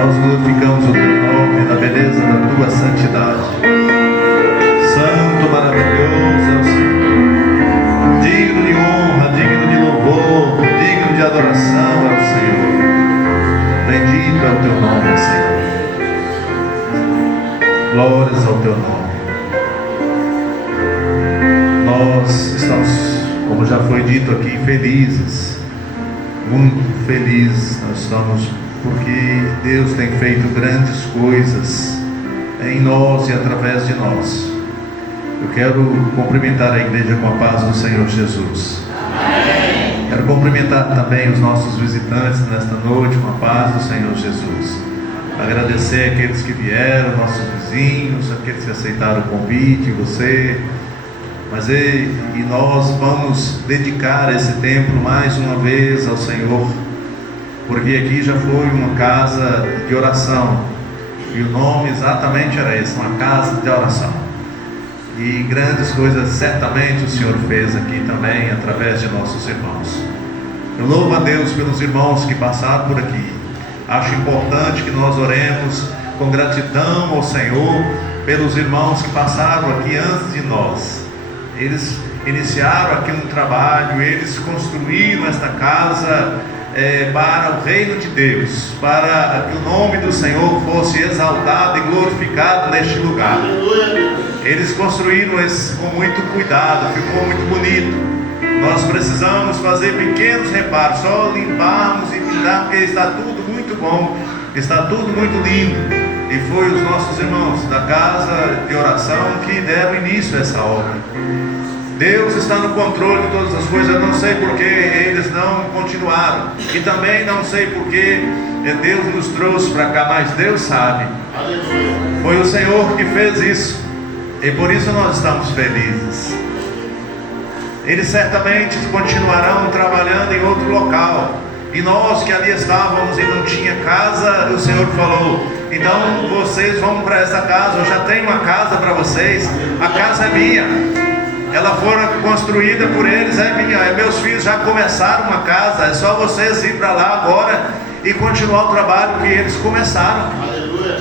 Nós glorificamos o teu nome na beleza da tua santidade. Santo, maravilhoso é o Senhor. Digno de honra, digno de louvor, digno de adoração é o Senhor. Bendito é o teu nome, Senhor. Glórias ao teu nome. Nós estamos, como já foi dito aqui, felizes, muito felizes. Nós estamos porque Deus tem feito grandes coisas em nós e através de nós. Eu quero cumprimentar a igreja com a paz do Senhor Jesus. Amém. Quero cumprimentar também os nossos visitantes nesta noite com a paz do Senhor Jesus. Agradecer aqueles que vieram, nossos vizinhos, aqueles que aceitaram o convite, você. E nós vamos dedicar esse tempo mais uma vez ao Senhor, porque aqui já foi uma casa de oração, e o nome exatamente era esse, uma casa de oração. E grandes coisas certamente o Senhor fez aqui também, através de nossos irmãos. Eu louvo a Deus pelos irmãos que passaram por aqui. Acho importante que nós oremos com gratidão ao Senhor pelos irmãos que passaram aqui antes de nós. Eles iniciaram aqui um trabalho, eles construíram esta casa para o reino de Deus, para que o nome do Senhor fosse exaltado e glorificado neste lugar. Eles construíram isso com muito cuidado, ficou muito bonito. Nós precisamos fazer pequenos reparos, só limparmos e pintar, porque está tudo muito bom, está tudo muito lindo. E foi os nossos irmãos da casa de oração que deram início a essa obra. Deus está no controle de todas as coisas. Eu não sei porque eles não continuaram, e também não sei porque Deus nos trouxe para cá, mas Deus sabe. Foi o Senhor que fez isso, e por isso nós estamos felizes. Eles certamente continuarão trabalhando em outro local, e nós que ali estávamos e não tinha casa, o Senhor falou: então vocês vão para essa casa, eu já tenho uma casa para vocês, a casa é minha, ela foi construída por eles, é minha, meus filhos já começaram uma casa, é só vocês ir para lá agora e continuar o trabalho que eles começaram. Aleluia.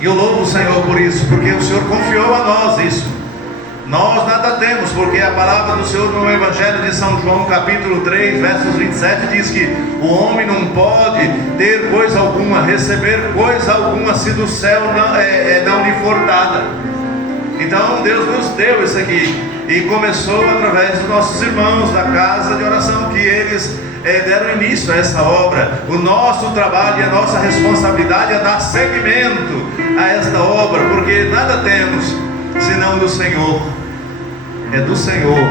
E eu louvo o Senhor por isso, porque o Senhor confiou a nós isso. Nós nada temos, porque a palavra do Senhor no Evangelho de São João, capítulo 3, versos 27, diz que o homem não pode ter coisa alguma, receber coisa alguma, se do céu não lhe for dada. Então Deus nos deu isso aqui, e começou através dos nossos irmãos da casa de oração, que eles deram início a essa obra. O nosso trabalho e a nossa responsabilidade é dar seguimento a esta obra, porque nada temos senão do Senhor. É do Senhor.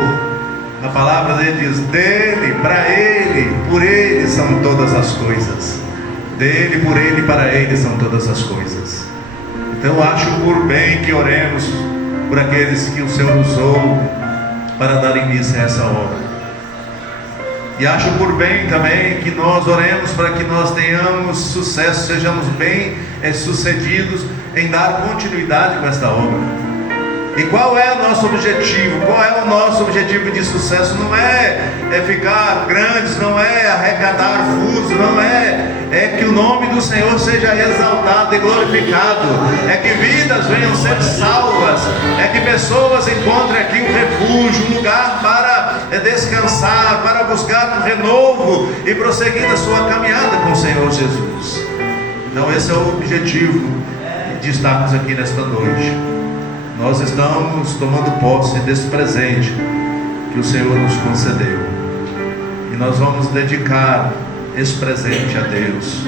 A palavra dele diz: dele, para ele, por ele são todas as coisas. Dele, por ele, para ele são todas as coisas. Então acho por bem que oremos por aqueles que o Senhor usou para dar início a essa obra. E acho por bem também que nós oremos para que nós tenhamos sucesso, sejamos bem sucedidos em dar continuidade com esta obra. E qual é o nosso objetivo? Qual é o nosso objetivo de sucesso? Não é ficar grandes, não é arrecadar fundos, não é que o nome do Senhor seja exaltado e glorificado, é que vidas venham ser salvas, é que pessoas encontrem aqui um refúgio, um lugar para descansar, para buscar um renovo e prosseguir a sua caminhada com o Senhor Jesus. Então esse é o objetivo de estarmos aqui nesta noite. Nós estamos tomando posse desse presente que o Senhor nos concedeu, e nós vamos dedicar esse presente a Deus.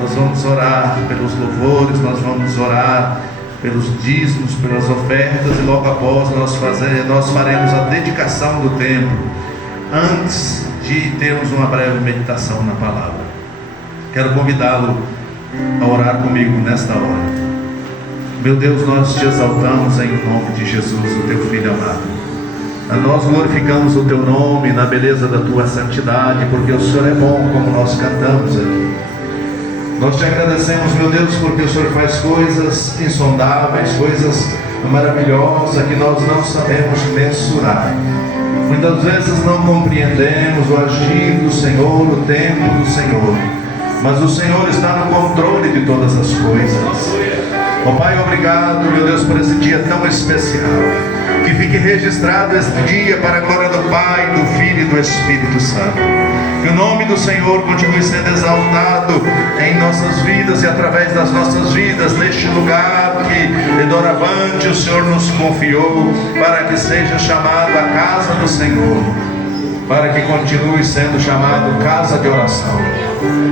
Nós vamos orar pelos louvores, nós vamos orar pelos dízimos, pelas ofertas, e logo após nós faremos a dedicação do templo, antes de termos uma breve meditação na palavra. Quero convidá-lo a orar comigo nesta hora. Meu Deus, nós te exaltamos em nome de Jesus, o teu Filho amado. Nós glorificamos o teu nome na beleza da tua santidade, porque o Senhor é bom, como nós cantamos aqui. Nós te agradecemos, meu Deus, porque o Senhor faz coisas insondáveis, coisas maravilhosas que nós não sabemos mensurar. Muitas vezes não compreendemos o agir do Senhor, o tempo do Senhor. mas o Senhor está no controle de todas as coisas. Ó Pai, obrigado, meu Deus, por esse dia tão especial. Que fique registrado este dia para a glória do Pai, do Filho e do Espírito Santo. Que o nome do Senhor continue sendo exaltado em nossas vidas e através das nossas vidas, neste lugar que doravante o Senhor nos confiou, para que seja chamado a casa do Senhor, para que continue sendo chamado casa de oração.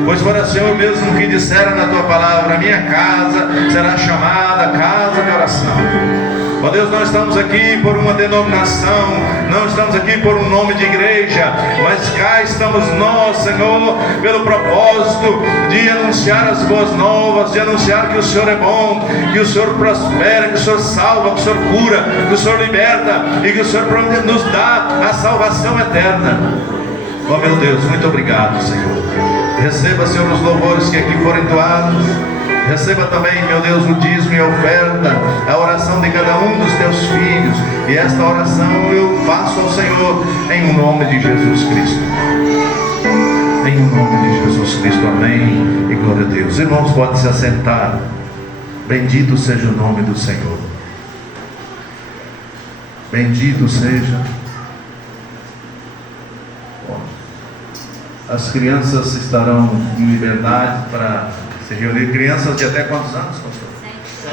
Pois fora o Senhor mesmo que dissera na tua palavra: minha casa será chamada casa de oração. Ó Deus, não estamos aqui por uma denominação, não estamos aqui por um nome de igreja, mas cá estamos nós, Senhor, pelo propósito de anunciar as boas novas, de anunciar que o Senhor é bom, que o Senhor prospera, que o Senhor salva, que o Senhor cura, que o Senhor liberta e que o Senhor nos dá a salvação eterna. Ó meu Deus, muito obrigado, Senhor. Receba, Senhor, os louvores que aqui foram doados. Receba também, meu Deus, o dízimo e a oferta, a oração de cada um dos teus filhos. E esta oração eu faço ao Senhor em nome de Jesus Cristo. Em nome de Jesus Cristo, amém e glória a Deus. Irmãos, pode se assentar. Bendito seja o nome do Senhor. Bendito seja. As crianças estarão em liberdade para se reunir. Crianças de até quantos anos, pastor?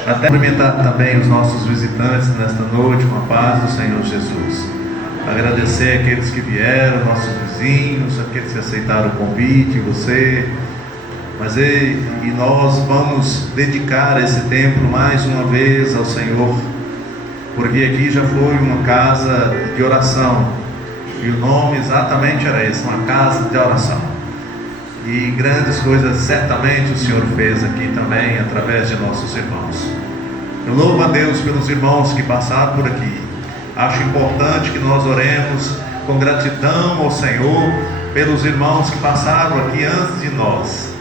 Até cumprimentar também os nossos visitantes nesta noite com a paz do Senhor Jesus. Agradecer aqueles que vieram, nossos vizinhos, aqueles que aceitaram o convite, você. Mas e nós vamos dedicar esse tempo mais uma vez ao Senhor, porque aqui já foi uma casa de oração. E o nome exatamente era esse, uma casa de oração. E grandes coisas certamente o Senhor fez aqui também, através de nossos irmãos. Eu louvo a Deus pelos irmãos que passaram por aqui. Acho importante que nós oremos com gratidão ao Senhor pelos irmãos que passaram aqui antes de nós.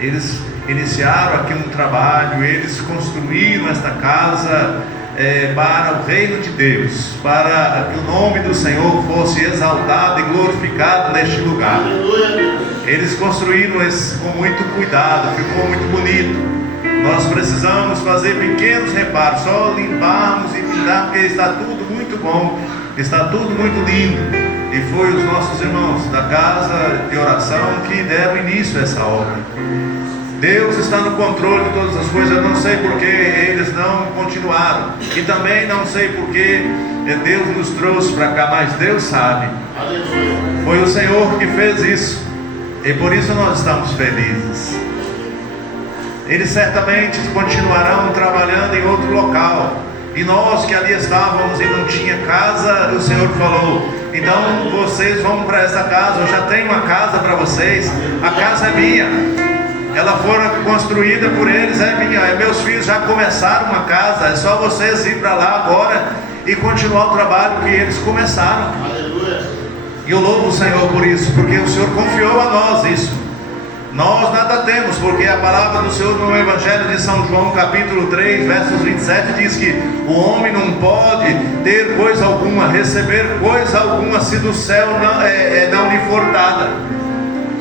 Eles iniciaram aqui um trabalho, eles construíram esta casa para o reino de Deus, para que o nome do Senhor fosse exaltado e glorificado neste lugar. Eles construíram isso com muito cuidado, ficou muito bonito. Nós precisamos fazer pequenos reparos, só limparmos e pintar, porque está tudo muito bom, está tudo muito lindo. E foi os nossos irmãos da casa de oração que deram início a essa obra. Deus está no controle de todas as coisas. Eu não sei porque eles não continuaram, e também não sei porque Deus nos trouxe para cá, mas Deus sabe. Foi o Senhor que fez isso, e por isso nós estamos felizes. Eles certamente continuarão trabalhando em outro local, e nós que ali estávamos e não tinha casa, o Senhor falou: então vocês vão para essa casa, eu já tenho uma casa para vocês, a casa é minha. Ela foi construída por eles, é minha. Meus filhos já começaram uma casa, é só vocês ir para lá agora e continuar o trabalho que eles começaram. Aleluia. E eu louvo o Senhor por isso, porque o Senhor confiou a nós isso. Nós nada temos, porque a palavra do Senhor no Evangelho de São João, capítulo 3, versos 27, diz que o homem não pode ter coisa alguma, receber coisa alguma, se do céu não lhe for dada.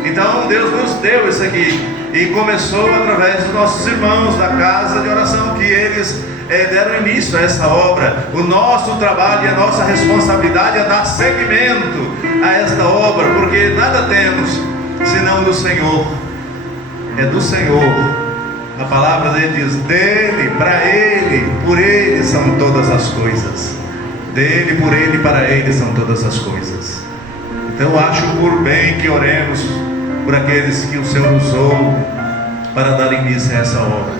Então Deus nos deu isso aqui. E começou através dos nossos irmãos da casa de oração, que eles deram início a essa obra. O nosso trabalho e a nossa responsabilidade é dar seguimento a esta obra, porque nada temos senão do Senhor. É do Senhor. A palavra dele diz: dele, para ele, por ele são todas as coisas. Dele, por ele, para ele são todas as coisas. Então eu acho por bem que oremos por aqueles que o Senhor usou para dar início a essa obra.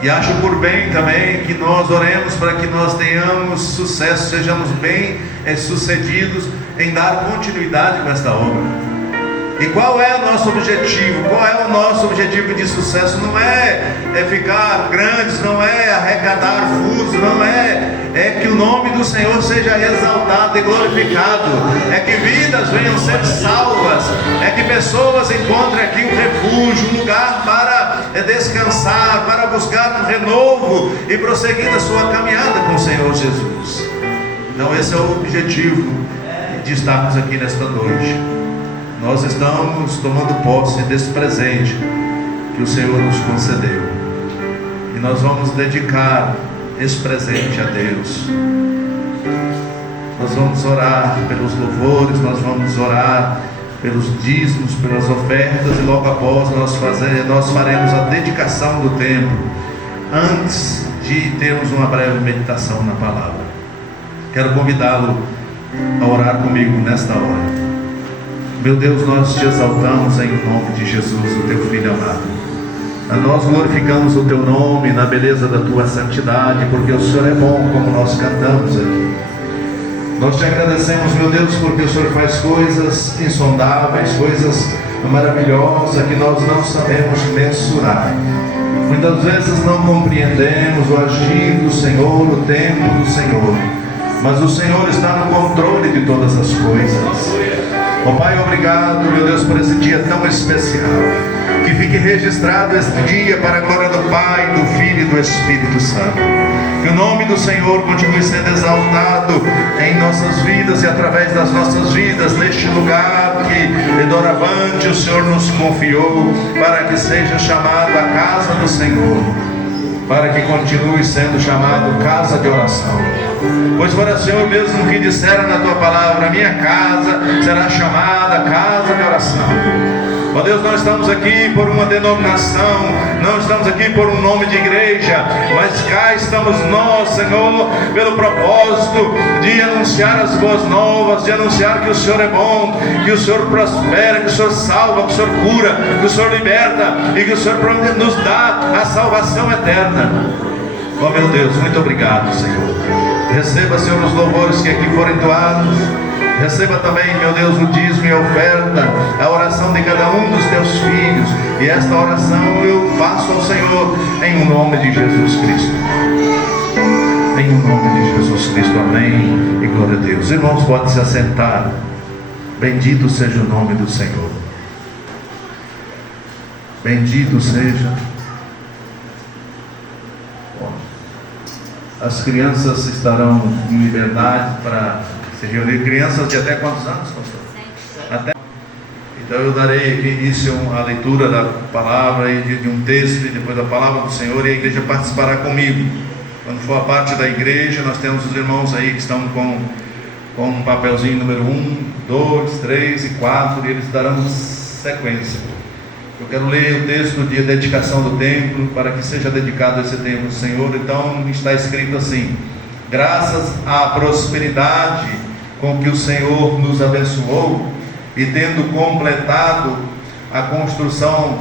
E acho por bem também que nós oremos para que nós tenhamos sucesso, sejamos bem sucedidos em dar continuidade com esta obra. E qual é o nosso objetivo? Qual é o nosso objetivo de sucesso? Não é ficar grandes, não é arrecadar fundos, não é que o nome do Senhor seja exaltado e glorificado, é que vidas venham ser salvas, é que pessoas encontrem aqui um refúgio, um lugar para descansar, para buscar um renovo e prosseguir a sua caminhada com o Senhor Jesus. Então esse é o objetivo de estarmos aqui nesta noite. nós estamos tomando posse desse presente que o Senhor nos concedeu, e nós vamos dedicar esse presente a Deus. Nós vamos orar pelos louvores, nós vamos orar pelos dízimos, pelas ofertas, e logo após nós faremos a dedicação do templo, antes de termos uma breve meditação na palavra. Quero convidá-lo a orar comigo nesta hora. Meu Deus, nós te exaltamos em nome de Jesus, o teu Filho amado. Nós glorificamos o teu nome na beleza da tua santidade, porque o Senhor é bom, como nós cantamos aqui. Nós te agradecemos, meu Deus, porque o Senhor faz coisas insondáveis, coisas maravilhosas que nós não sabemos mensurar. Muitas vezes não compreendemos o agir do Senhor, o tempo do Senhor, mas o Senhor está no controle de todas as coisas. Ó Pai, obrigado, meu Deus, por esse dia tão especial. Que fique registrado este dia para a glória do Pai, do Filho e do Espírito Santo. Que o nome do Senhor continue sendo exaltado em nossas vidas e através das nossas vidas, neste lugar que doravante o Senhor nos confiou, para que seja chamado a casa do Senhor, para que continue sendo chamado casa de oração. Pois fora o Senhor mesmo que dissera na tua palavra: minha casa será chamada casa de oração. Ó Deus, nós estamos aqui por uma denominação, não estamos aqui por um nome de igreja, mas cá estamos nós, Senhor, pelo propósito de anunciar as boas novas, de anunciar que o Senhor é bom, que o Senhor prospera, que o Senhor salva, que o Senhor cura, que o Senhor liberta e que o Senhor nos dá a salvação eterna. Ó meu Deus, muito obrigado, Senhor. Receba, Senhor, os louvores que aqui foram entoados. Receba também, meu Deus, o dízimo e a oferta, a oração de cada um dos teus filhos. E esta oração eu faço ao Senhor em nome de Jesus Cristo. Em nome de Jesus Cristo, amém e glória a Deus. Irmãos, podem se assentar. Bendito seja o nome do Senhor. Bendito seja. As crianças estarão em liberdade para se reunir. Crianças de até quantos anos, pastor? Então eu darei aqui início à leitura da palavra e de um texto, e depois da palavra do Senhor, e a igreja participará comigo. Quando for a parte da igreja, nós temos os irmãos aí que estão com um papelzinho número 1, 2, 3 e 4, e eles darão sequência. Eu quero ler o texto de dedicação do templo, para que seja dedicado esse templo ao Senhor. Então está escrito assim: graças à prosperidade com que o Senhor nos abençoou, e tendo completado a construção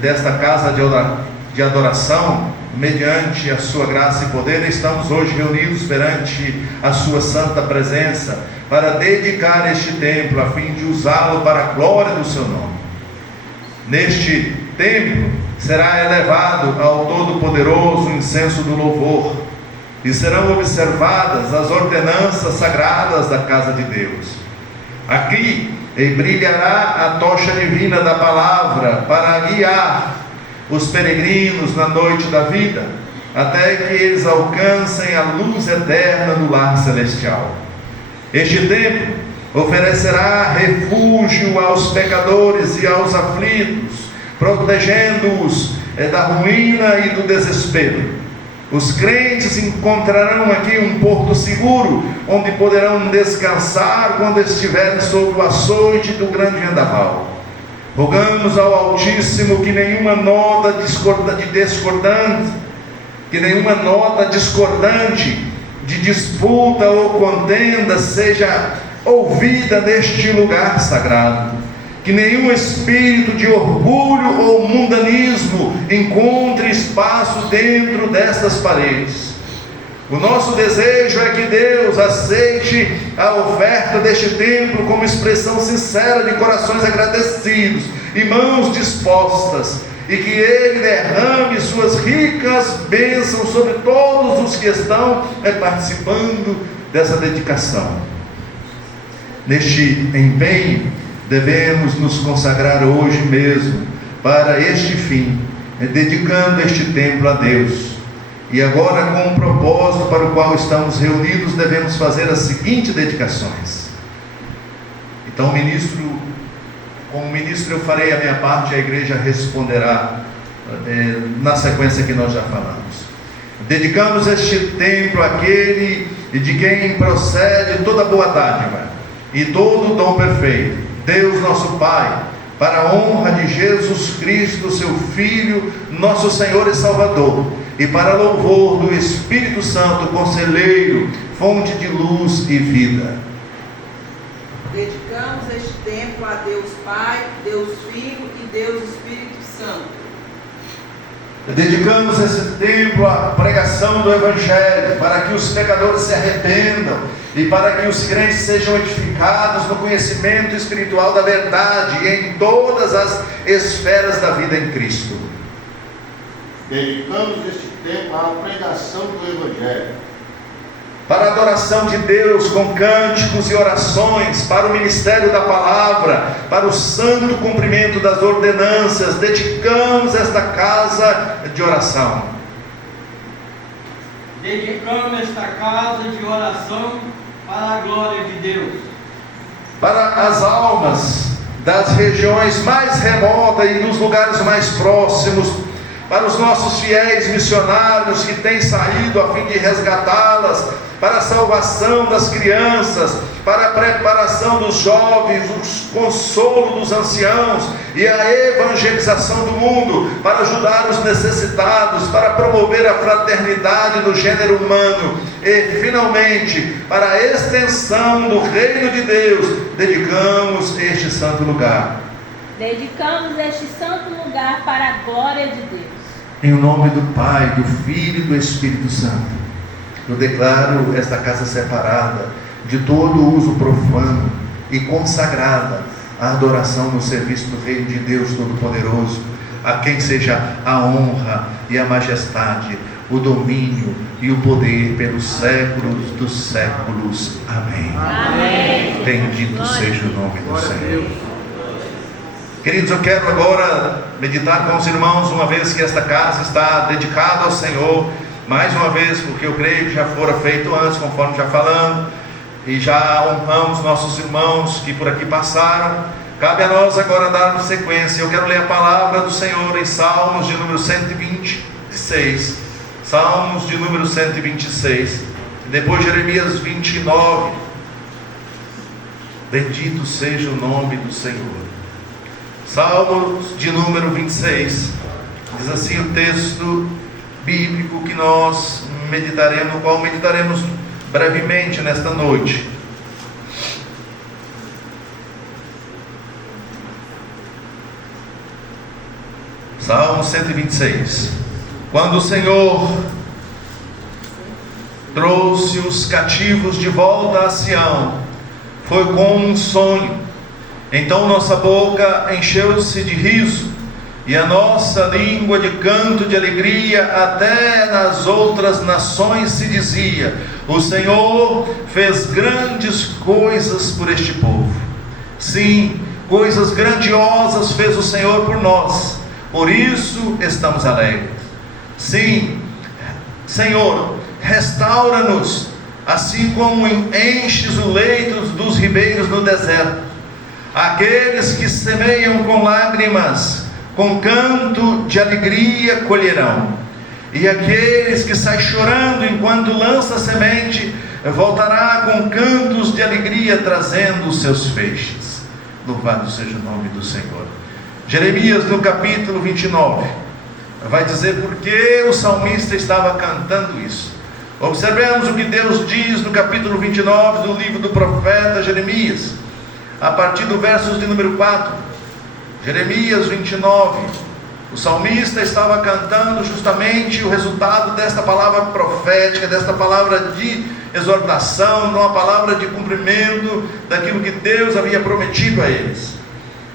desta casa de adoração, mediante a sua graça e poder, estamos hoje reunidos perante a sua santa presença, para dedicar este templo, a fim de usá-lo para a glória do seu nome. Neste templo será elevado ao Todo-Poderoso o incenso do louvor, e serão observadas as ordenanças sagradas da casa de Deus. Aqui brilhará a tocha divina da palavra, para guiar os peregrinos na noite da vida, até que eles alcancem a luz eterna do lar celestial. Este templo oferecerá refúgio aos pecadores e aos aflitos, protegendo-os da ruína e do desespero. Os crentes encontrarão aqui um porto seguro, onde poderão descansar quando estiverem sob o açoite do grande vendaval. Rogamos ao Altíssimo que nenhuma nota discordante de disputa ou contenda seja ouvida neste lugar sagrado, que nenhum espírito de orgulho ou mundanismo encontre espaço dentro destas paredes. O nosso desejo é que Deus aceite a oferta deste templo como expressão sincera de corações agradecidos e mãos dispostas, e que Ele derrame suas ricas bênçãos sobre todos os que estão participando dessa dedicação. Neste empenho, devemos nos consagrar hoje mesmo para este fim, dedicando este templo a Deus. E agora, com o propósito para o qual estamos reunidos, devemos fazer as seguintes dedicações. Então o ministro Como ministro eu farei a minha parte, a igreja responderá na sequência que nós já falamos. Dedicamos este templo àquele de quem procede toda boa dádiva e todo dom perfeito, Deus nosso Pai, para a honra de Jesus Cristo, seu Filho, nosso Senhor e Salvador, e para louvor do Espírito Santo, conselheiro, fonte de luz e vida. Dedicamos este templo a Deus Pai, Deus Filho e Deus Espírito Santo. Dedicamos esse templo à pregação do Evangelho, para que os pecadores se arrependam e para que os crentes sejam edificados no conhecimento espiritual da verdade e em todas as esferas da vida em Cristo. Dedicamos este templo à pregação do Evangelho, para a adoração de Deus com cânticos e orações, para o ministério da palavra, para o santo cumprimento das ordenanças. Dedicamos esta casa de oração. Dedicamos esta casa de oração para a glória de Deus, para as almas das regiões mais remotas e dos lugares mais próximos, para os nossos fiéis missionários que têm saído a fim de resgatá-las, para a salvação das crianças, para a preparação dos jovens, o consolo dos anciãos e a evangelização do mundo, para ajudar os necessitados, para promover a fraternidade no gênero humano e, finalmente, para a extensão do reino de Deus. Dedicamos este santo lugar. Dedicamos este santo lugar para a glória de Deus. Em nome do Pai, do Filho e do Espírito Santo, eu declaro esta casa separada de todo uso profano e consagrada à adoração no serviço do Reino de Deus Todo-Poderoso, a quem seja a honra e a majestade, o domínio e o poder pelos séculos dos séculos. Amém. Amém. Bendito seja o nome do Senhor. Queridos, eu quero agora meditar com os irmãos, uma vez que esta casa está dedicada ao Senhor, mais uma vez, porque eu creio que já fora feito antes, conforme já falamos, e já honramos nossos irmãos que por aqui passaram. Cabe a nós agora darmos sequência. Eu quero ler a palavra do Senhor em Salmos de número 126, Salmos de número 126, e depois Jeremias 29. Bendito seja o nome do Senhor. Salmos de número 26, diz assim o texto bíblico que nós meditaremos, no qual meditaremos brevemente nesta noite. Salmo 126. Quando o Senhor trouxe os cativos de volta a Sião, foi como um sonho. Então nossa boca encheu-se de riso e a nossa língua de canto de alegria. Até nas outras nações se dizia: o Senhor fez grandes coisas por este povo. Sim, coisas grandiosas fez o Senhor por nós, por isso estamos alegres. Sim, Senhor, restaura-nos, assim como enches o leito dos ribeiros no deserto. Aqueles que semeiam com lágrimas, com canto de alegria colherão, e aqueles que saem chorando enquanto lança a semente, voltará com cantos de alegria, trazendo os seus feixes. Louvado seja o nome do Senhor. Jeremias, no capítulo 29, vai dizer por que o salmista estava cantando isso. Observemos o que Deus diz no capítulo 29 do livro do profeta Jeremias, a partir do verso de número 4. Jeremias 29, o salmista estava cantando justamente o resultado desta palavra profética, desta palavra de exortação, uma palavra de cumprimento daquilo que Deus havia prometido a eles.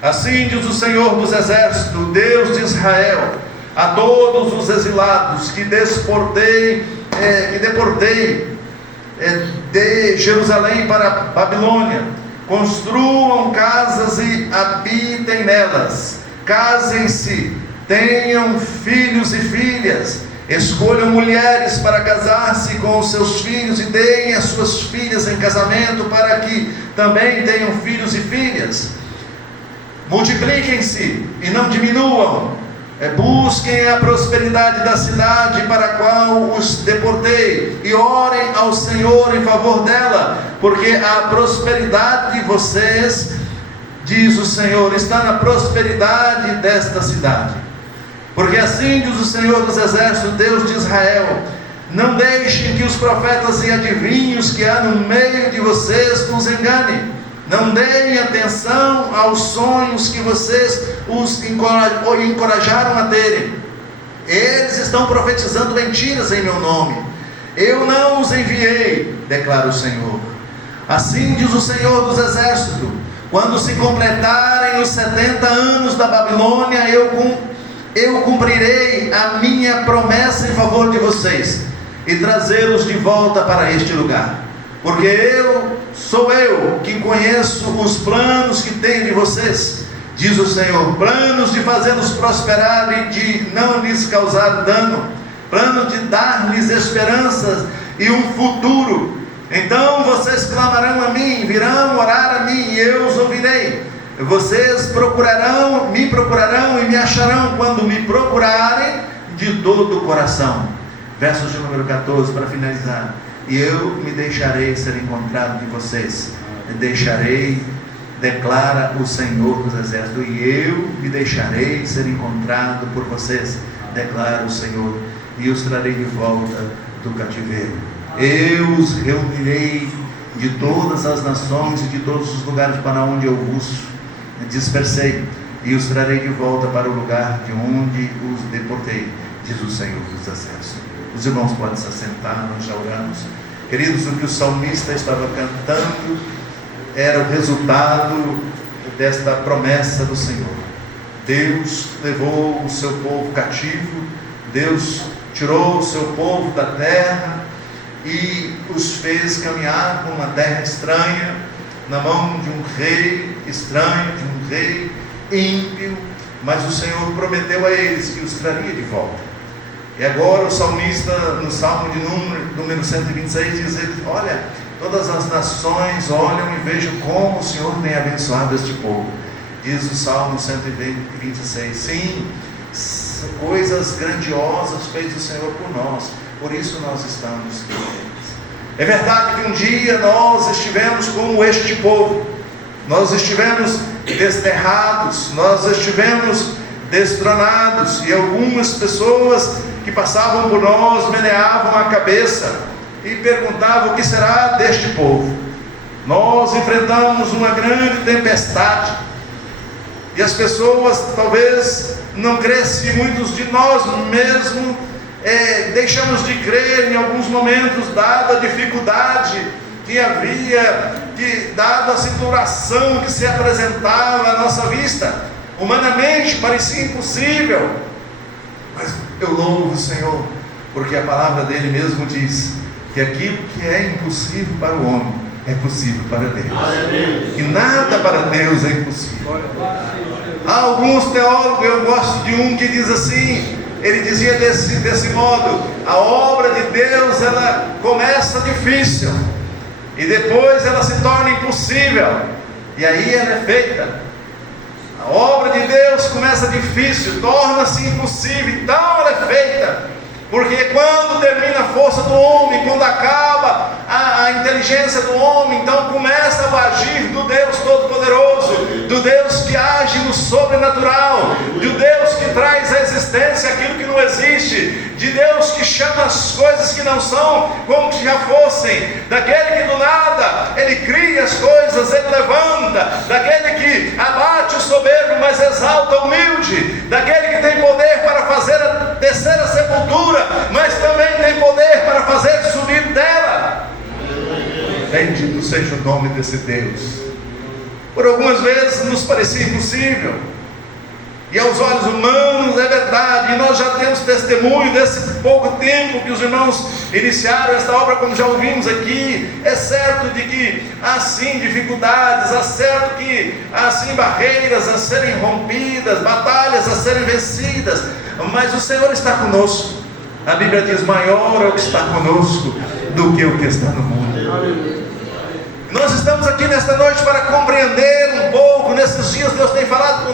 Assim diz o Senhor dos Exércitos, Deus de Israel, a todos os exilados que deportei de Jerusalém para a Babilônia: construam casas e habitem nelas, casem-se, tenham filhos e filhas, escolham mulheres para casar-se com os seus filhos e deem as suas filhas em casamento para que também tenham filhos e filhas. multipliquem-se e não diminuam. Busquem a prosperidade da cidade para a qual os deportei, e orem ao Senhor em favor dela, porque a prosperidade de vocês, diz o Senhor, está na prosperidade desta cidade. Porque assim diz o Senhor dos Exércitos, Deus de Israel: não deixem que os profetas e adivinhos que há no meio de vocês os enganem. Não deem atenção aos sonhos que vocês os encorajaram a terem. Eles estão profetizando mentiras em meu nome. Eu não os enviei, declara o Senhor. Assim diz o Senhor dos Exércitos: quando se completarem os 70 anos da Babilônia, eu cumprirei a minha promessa em favor de vocês e trazê-los de volta para este lugar. Porque sou eu que conheço os planos que tenho de vocês, diz o Senhor, planos de fazê-los prosperar e de não lhes causar dano, plano de dar-lhes esperanças e um futuro. Então vocês clamarão a mim, virão orar a mim, e eu os ouvirei. Vocês me procurarão e me acharão quando me procurarem de todo o coração. Versos de número 14 para finalizar. E eu me deixarei ser encontrado de vocês. Deixarei, declara o Senhor dos Exércitos. E eu me deixarei ser encontrado por vocês, declara o Senhor. E os trarei de volta do cativeiro. Eu os reunirei de todas as nações e de todos os lugares para onde eu vos dispersei, e os trarei de volta para o lugar de onde os deportei, diz o Senhor dos Exércitos. Os irmãos podem se assentar, nós já oramos. Queridos, o que o salmista estava cantando era o resultado desta promessa do Senhor. Deus levou o seu povo cativo, Deus tirou o seu povo da terra e os fez caminhar por uma terra estranha, na mão de um rei estranho, de um rei ímpio, mas o Senhor prometeu a eles que os traria de volta. E agora o salmista, no Salmo de número 126, diz: olha, todas as nações olham e vejam como o Senhor tem abençoado este povo. Diz o Salmo 126, sim, coisas grandiosas fez o Senhor por nós, por isso nós estamos contentes. É verdade que um dia nós estivemos como este povo, nós estivemos desterrados, nós estivemos destronados, e algumas pessoas que passavam por nós meneavam a cabeça e perguntavam: o que será deste povo? Nós enfrentamos uma grande tempestade, e as pessoas talvez não crescem, muitos de nós mesmo deixamos de crer em alguns momentos, dada a dificuldade que havia, dada a situação que se apresentava à nossa vista. Humanamente parecia impossível, mas eu louvo o Senhor, porque a palavra dele mesmo diz que aquilo que é impossível para o homem é possível para Deus, e nada para Deus é impossível. Há alguns teólogos, eu gosto de um que diz assim, ele dizia desse modo: a obra de Deus, ela começa difícil e depois ela se torna impossível, e aí ela é feita. A obra de Deus começa difícil, torna-se impossível, então ela é feita. Porque quando termina a força do homem, quando acaba a inteligência do homem, então começa o agir do Deus Todo-Poderoso, do Deus que age no sobrenatural, do Deus que traz à existência aquilo que não existe, de Deus que chama as coisas que não são como se já fossem, daquele que do nada Ele cria as coisas, Ele levanta, daquele que abate o soberbo, mas exalta o humilde, daquele que tem poder para fazer descer a sepultura, mas também tem poder para fazer subir dela. Bendito seja o nome desse Deus. Por algumas vezes nos parecia impossível, e aos olhos humanos é verdade, e nós já temos testemunho desse pouco tempo que os irmãos iniciaram esta obra, como já ouvimos aqui. É certo de que há sim dificuldades, é certo que há sim barreiras a serem rompidas, batalhas a serem vencidas, mas o Senhor está conosco. A Bíblia diz: maior é o que está conosco do que o que está no mundo. Nós estamos aqui nesta noite para compreender um pouco. Nesses dias Deus tem falado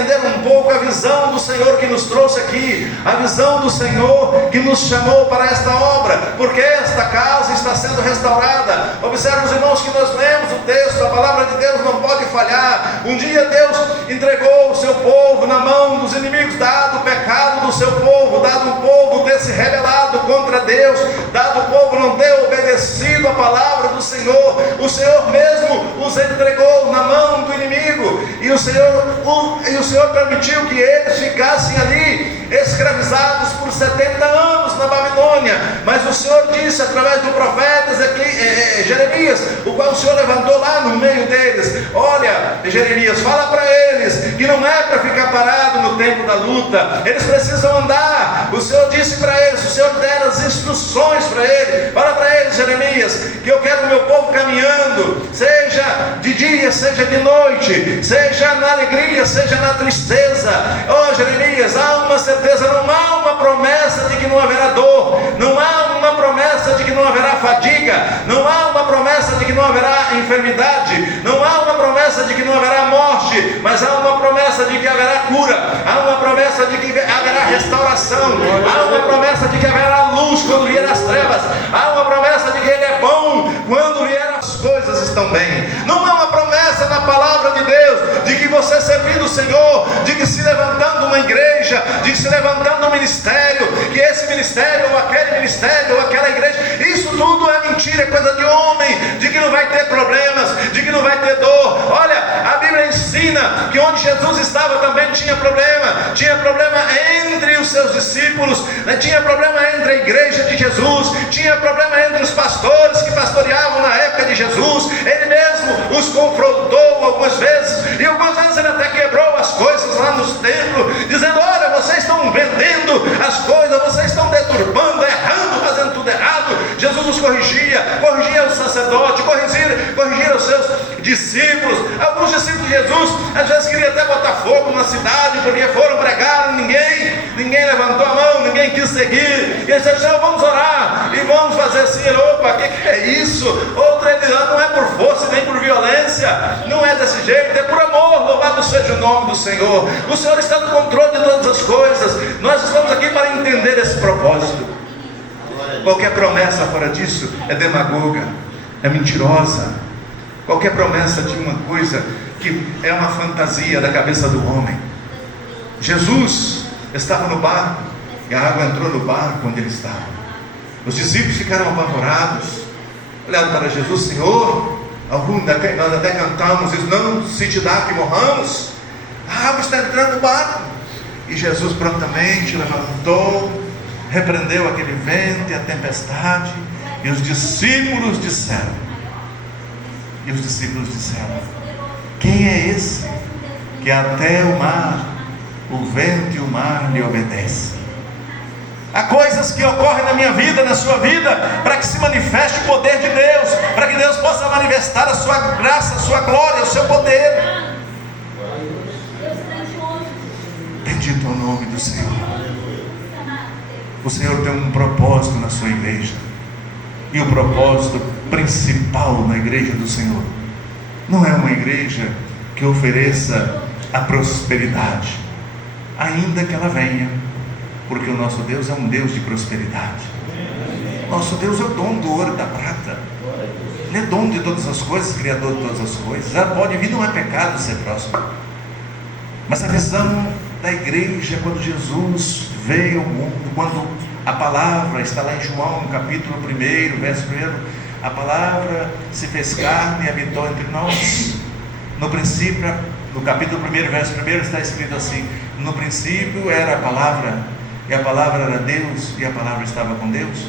entender um pouco a visão do Senhor que nos trouxe aqui, a visão do Senhor que nos chamou para esta obra, porque esta casa está sendo restaurada. Observe, os irmãos, que nós lemos o texto, a palavra de Deus não pode falhar. Um dia Deus entregou o seu povo na mão dos inimigos, dado o pecado do seu povo, dado o povo ter se rebelado contra Deus, dado o povo não ter obedecido a palavra do Senhor, o Senhor mesmo os entregou na mão do inimigo, e o Senhor permitiu que eles ficassem ali escravizados por 70 anos na Babilônia. Mas o Senhor disse através do profeta Jeremias, o qual o Senhor levantou lá no meio deles: olha, Jeremias, fala para eles que não é para ficar parado no tempo da luta, eles precisam andar. O Senhor disse para eles, o Senhor dera as instruções para eles. Fala para eles, Jeremias, que eu quero o meu povo caminhando, seja de dia, seja de noite, seja na alegria, seja na tristeza. Oh, Jeremias, há uma certeza, não há uma promessa de que não haverá dor, não há uma promessa de que não haverá fadiga, não há uma promessa de que não haverá enfermidade, não há uma promessa de que não haverá morte, mas há uma promessa de que haverá cura, há uma promessa de que haverá restauração, há uma promessa de que haverá luz quando vier as trevas, há uma promessa de que Ele é bom quando vier as coisas estão bem. Não há uma promessa na palavra de Deus de que você servindo o Senhor, de que se levantando uma igreja, de que se levantando um ministério, que esse ministério ou aquele ministério ou aquela igreja, isso tudo é mentira, é coisa de homem, de que não vai ter problemas, de que não vai ter dor. Olha, a Bíblia ensina que onde Jesus estava também tinha problema entre os seus discípulos, tinha problema entre a igreja de Jesus, tinha problema entre os pastores que pastoreavam na época de Jesus. Ele mesmo os confrontou algumas vezes, e algumas vezes ele até quebrou as coisas lá nos templos, dizendo: olha, vocês estão vendendo as coisas, vocês estão deturbando, errando, fazendo tudo errado. Jesus os corrigia os sacerdotes, corrigia os seus discípulos. Alguns discípulos de Jesus às vezes queriam até botar fogo na cidade, porque foram pregar, ninguém levantou a mão, ninguém quis seguir, e eles disseram: vamos orar e vamos fazer assim. Opa, o que é isso? Outro, ele não é por força nem por violência, não é desse jeito, é por amor. Louvado seja o nome do Senhor. O Senhor está no controle de todas as coisas. Nós estamos aqui para entender esse propósito. Qualquer promessa fora disso é demagoga, é mentirosa. Qualquer promessa de uma coisa que é uma fantasia da cabeça do homem. Jesus estava no barco e a água entrou no barco onde ele estava. Os discípulos ficaram apavorados, olharam para Jesus: Senhor, nós até cantamos isso, não se te dá que morramos, a água está entrando no barco. E Jesus prontamente levantou, repreendeu aquele vento e a tempestade, e os discípulos disseram: quem é esse que até o mar, o vento e o mar lhe obedecem? Há coisas que ocorrem na minha vida, na sua vida, para que se manifeste o poder de Deus, para que Deus possa manifestar a sua graça, a sua glória, o seu poder. Bendito é o nome do Senhor. O Senhor tem um propósito na sua igreja, e o propósito principal na igreja do Senhor não é uma igreja que ofereça a prosperidade, ainda que ela venha, porque o nosso Deus é um Deus de prosperidade. Nosso Deus é o dono do ouro e da prata, Ele é dono de todas as coisas, criador de todas as coisas. Ela pode vir, não é pecado ser próspero, mas a visão da igreja, quando Jesus veio ao mundo, quando a palavra está lá em João, no capítulo 1, verso 1, a palavra se fez carne e habitou entre nós. No princípio, no capítulo 1, verso 1, está escrito assim: no princípio era a palavra, e a palavra era Deus, e a palavra estava com Deus.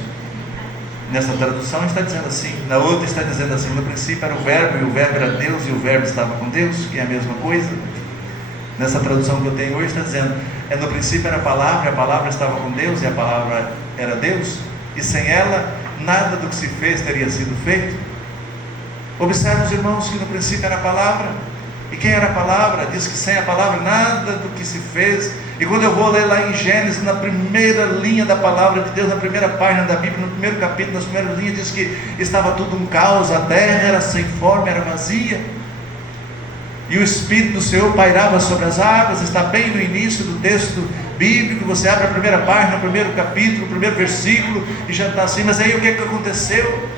Nessa tradução está dizendo assim, na outra está dizendo assim: no princípio era o verbo, e o verbo era Deus, e o verbo estava com Deus, que é a mesma coisa. Nessa tradução que eu tenho hoje está dizendo: no princípio era a palavra estava com Deus, e a palavra era Deus, e sem ela nada do que se fez teria sido feito. Observe, os irmãos, que no princípio era a palavra, e quem era a palavra? Diz que sem a palavra nada do que se fez. E quando eu vou ler lá em Gênesis, na primeira linha da palavra de Deus, na primeira página da Bíblia, no primeiro capítulo, nas primeiras linhas, diz que estava tudo um caos, a terra era sem forma, era vazia. e o Espírito do Senhor pairava sobre as águas. Está bem no início do texto bíblico. Você abre a primeira página, o primeiro capítulo, o primeiro versículo, e já está assim. Mas aí o que aconteceu?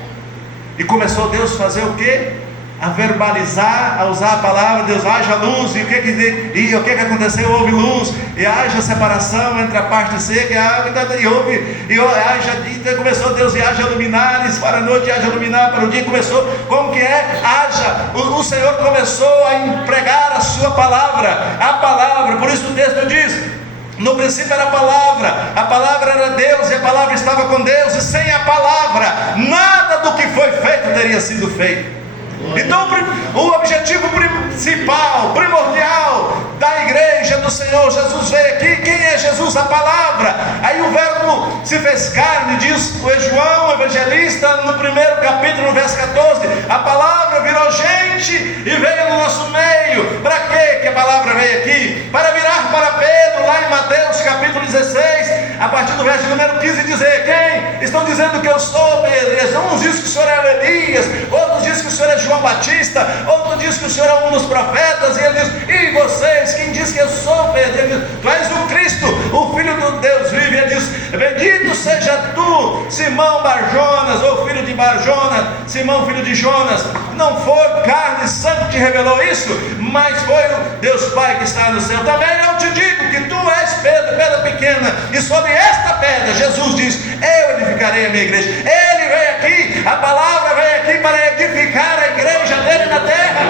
E começou Deus a fazer o quê? A verbalizar, a usar a palavra. Deus, haja luz. E o que aconteceu? Houve luz, e haja separação entre a parte seca e a água. E começou Deus, e haja luminares para a noite, e haja luminar para o dia. Começou, como que é? Haja. O Senhor começou a empregar a sua palavra, a palavra. Por isso o texto diz: no princípio era a palavra era Deus, e a palavra estava com Deus, e sem a palavra nada do que foi feito teria sido feito. Então o objetivo principal, primordial da igreja do Senhor Jesus veio aqui. Quem é Jesus? A palavra. Aí o verbo se fez carne, diz o João evangelista no primeiro capítulo, no verso 14, a palavra virou gente e veio no nosso meio. Para quê que a palavra veio aqui? Para virar para Pedro, lá em Mateus capítulo 16, a partir do verso número 15, dizer: quem estão dizendo que eu sou, Pedro? Uns dizem que o Senhor é Elias, outros dizem que o Senhor é João Batista, outro diz que o Senhor é um dos profetas. E ele diz: e vocês, quem diz que eu sou, Pedro? Ele diz: tu és o Cristo, o Filho do Deus vivo. E ele diz: bendito seja tu, Simão Barjonas, ou filho de Barjonas, Simão filho de Jonas. Não foi carne e sangue que te revelou isso, mas foi o Deus Pai que está no céu. Também eu te digo que tu és Pedro, pedra pequena, e sobre esta pedra, Jesus diz, eu edificarei a minha igreja. Ele veio aqui, a palavra veio aqui para edificar a igreja dele na terra.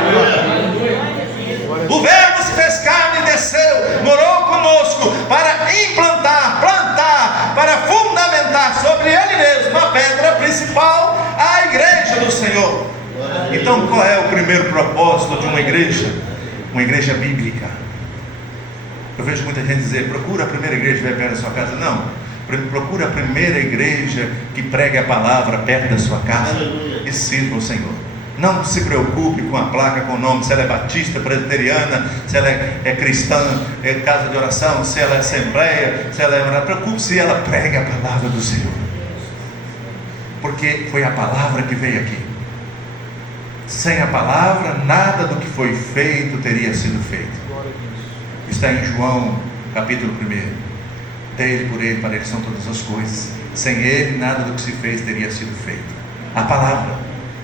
O verbo se fez carne e desceu, morou conosco para implantar, plantar, para fundamentar sobre ele mesmo a pedra principal, a igreja do Senhor. Então qual é o primeiro propósito de uma igreja? Uma igreja bíblica. Eu vejo muita gente dizer: procura a primeira igreja que vai perto da sua casa. Não, procura a primeira igreja que pregue a palavra perto da sua casa e sirva o Senhor. Não se preocupe com a placa, com o nome, se ela é batista, presbiteriana, se ela é cristã, é casa de oração, se ela é assembleia, se ela é... Preocupe se ela prega a palavra do Senhor, porque foi a palavra que veio aqui. Sem a palavra, nada do que foi feito teria sido feito. Está em João capítulo 1. Dele, por ele, para ele são todas as coisas. Sem ele, nada do que se fez teria sido feito. A palavra,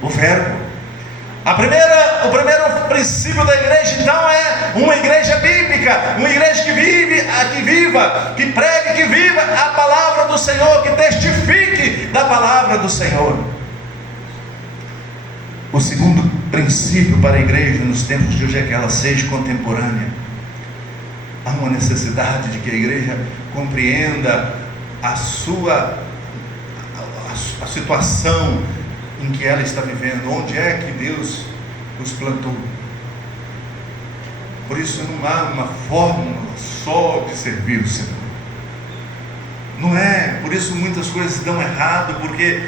o verbo. O primeiro princípio da igreja, então, é uma igreja bíblica, uma igreja que viva, que pregue, que viva a palavra do Senhor, que testifique da palavra do Senhor. O segundo princípio para a igreja nos tempos de hoje é que ela seja contemporânea. Há uma necessidade de que a igreja compreenda a situação em que ela está vivendo, onde é que Deus os plantou. Por isso não há uma fórmula só de servir o Senhor. Não é, por isso muitas coisas dão errado, porque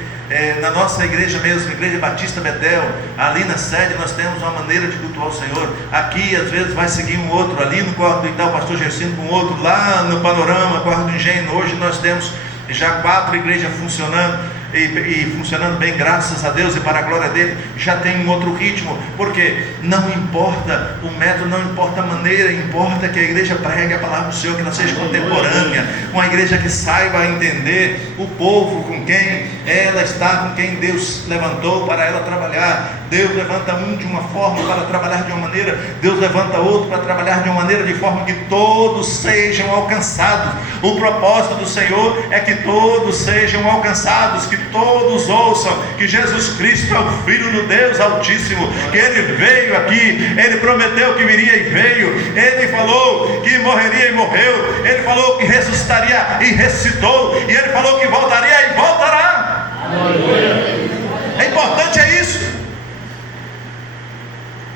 na nossa igreja mesmo, Igreja Batista Betel, ali na sede nós temos uma maneira de cultuar o Senhor. Aqui às vezes vai seguir um outro, ali no quarto do Itaú, o pastor Gersino com outro, lá no Panorama, quarto do Engenho. Hoje nós temos já 4 igrejas funcionando, e funcionando bem, graças a Deus, e para a glória dele. Já tem um outro ritmo, porque não importa o método, não importa a maneira, importa que a igreja pregue a palavra do Senhor, que ela seja contemporânea, uma igreja que saiba entender o povo com quem ela está, com quem Deus levantou para ela trabalhar. Deus levanta um de uma forma para trabalhar de uma maneira, Deus levanta outro para trabalhar de uma maneira, de forma que todos sejam alcançados. O propósito do Senhor é que todos sejam alcançados, que todos ouçam que Jesus Cristo é o Filho do Deus Altíssimo, que Ele veio aqui, Ele prometeu que viria e veio, Ele falou que morreria e morreu, Ele falou que ressuscitaria e ressuscitou, e Ele falou que voltaria e voltará. É importante, é isso.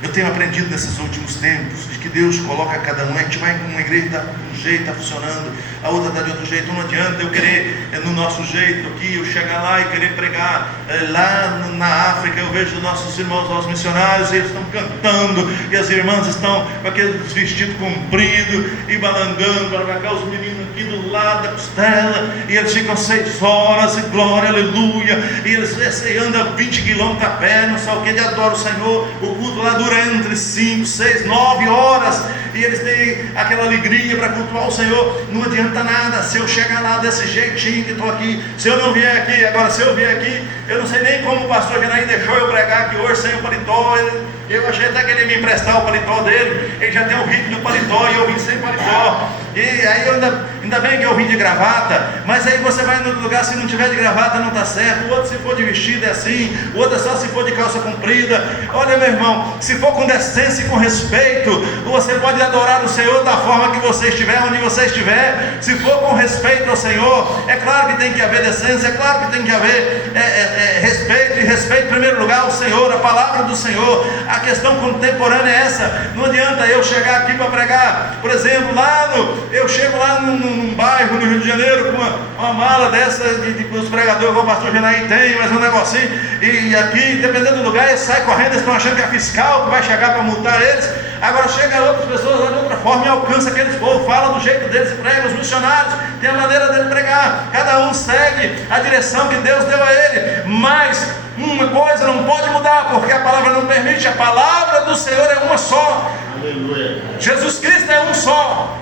Eu tenho aprendido nesses últimos tempos de que Deus coloca cada um. A gente vai em uma igreja, está de um jeito, está funcionando, a outra está de outro jeito. Não adianta eu querer no nosso jeito aqui, eu chegar lá e querer pregar lá na África, eu vejo nossos irmãos, nossos missionários, eles estão cantando, e as irmãs estão com aqueles vestidos compridos e balangando para cá, os meninos aqui do lado da costela, e eles ficam 6 horas, e glória, aleluia, e eles andam 20 quilômetros a pé, não sei o que, de adoram o Senhor. O culto lá dura entre 5, 6, 9 horas, e eles têm aquela alegria para cultuar o Senhor. Não adianta nada se eu chegar lá desse jeitinho que estou aqui, se eu não vier aqui. Agora, se eu vier aqui, eu não sei nem como o pastor Genaí deixou eu pregar aqui hoje sem o paletó. Eu achei até que ele ia me emprestar o paletó dele, ele já tem o ritmo do paletó, e eu vim sem paletó. E aí ainda bem que eu vim de gravata, mas aí você vai no lugar, se não tiver de gravata não está certo. O outro, se for de vestido, é assim, o outro é só se for de calça comprida. Olha, meu irmão, se for com decência e com respeito, você pode adorar o Senhor da forma que você estiver, onde você estiver. Se for com respeito ao Senhor, é claro que tem que haver decência, é claro que tem que haver respeito, e respeito em primeiro lugar ao Senhor, a palavra do Senhor. A questão contemporânea é essa. Não adianta eu chegar aqui para pregar, por exemplo, eu chego lá num bairro no Rio de Janeiro com uma mala dessa dos pregadores, como o pastor Genaí tem, mas um negocinho, e aqui, dependendo do lugar, eles saem correndo, eles estão achando que é fiscal que vai chegar para multar eles. Agora chega outras pessoas lá de outra forma e alcança aqueles povos, fala do jeito deles e prega. Os missionários têm a maneira dele pregar, cada um segue a direção que Deus deu a ele, mas uma coisa não pode mudar, porque a palavra não permite. A palavra do Senhor é uma só. Aleluia. Jesus Cristo é um só.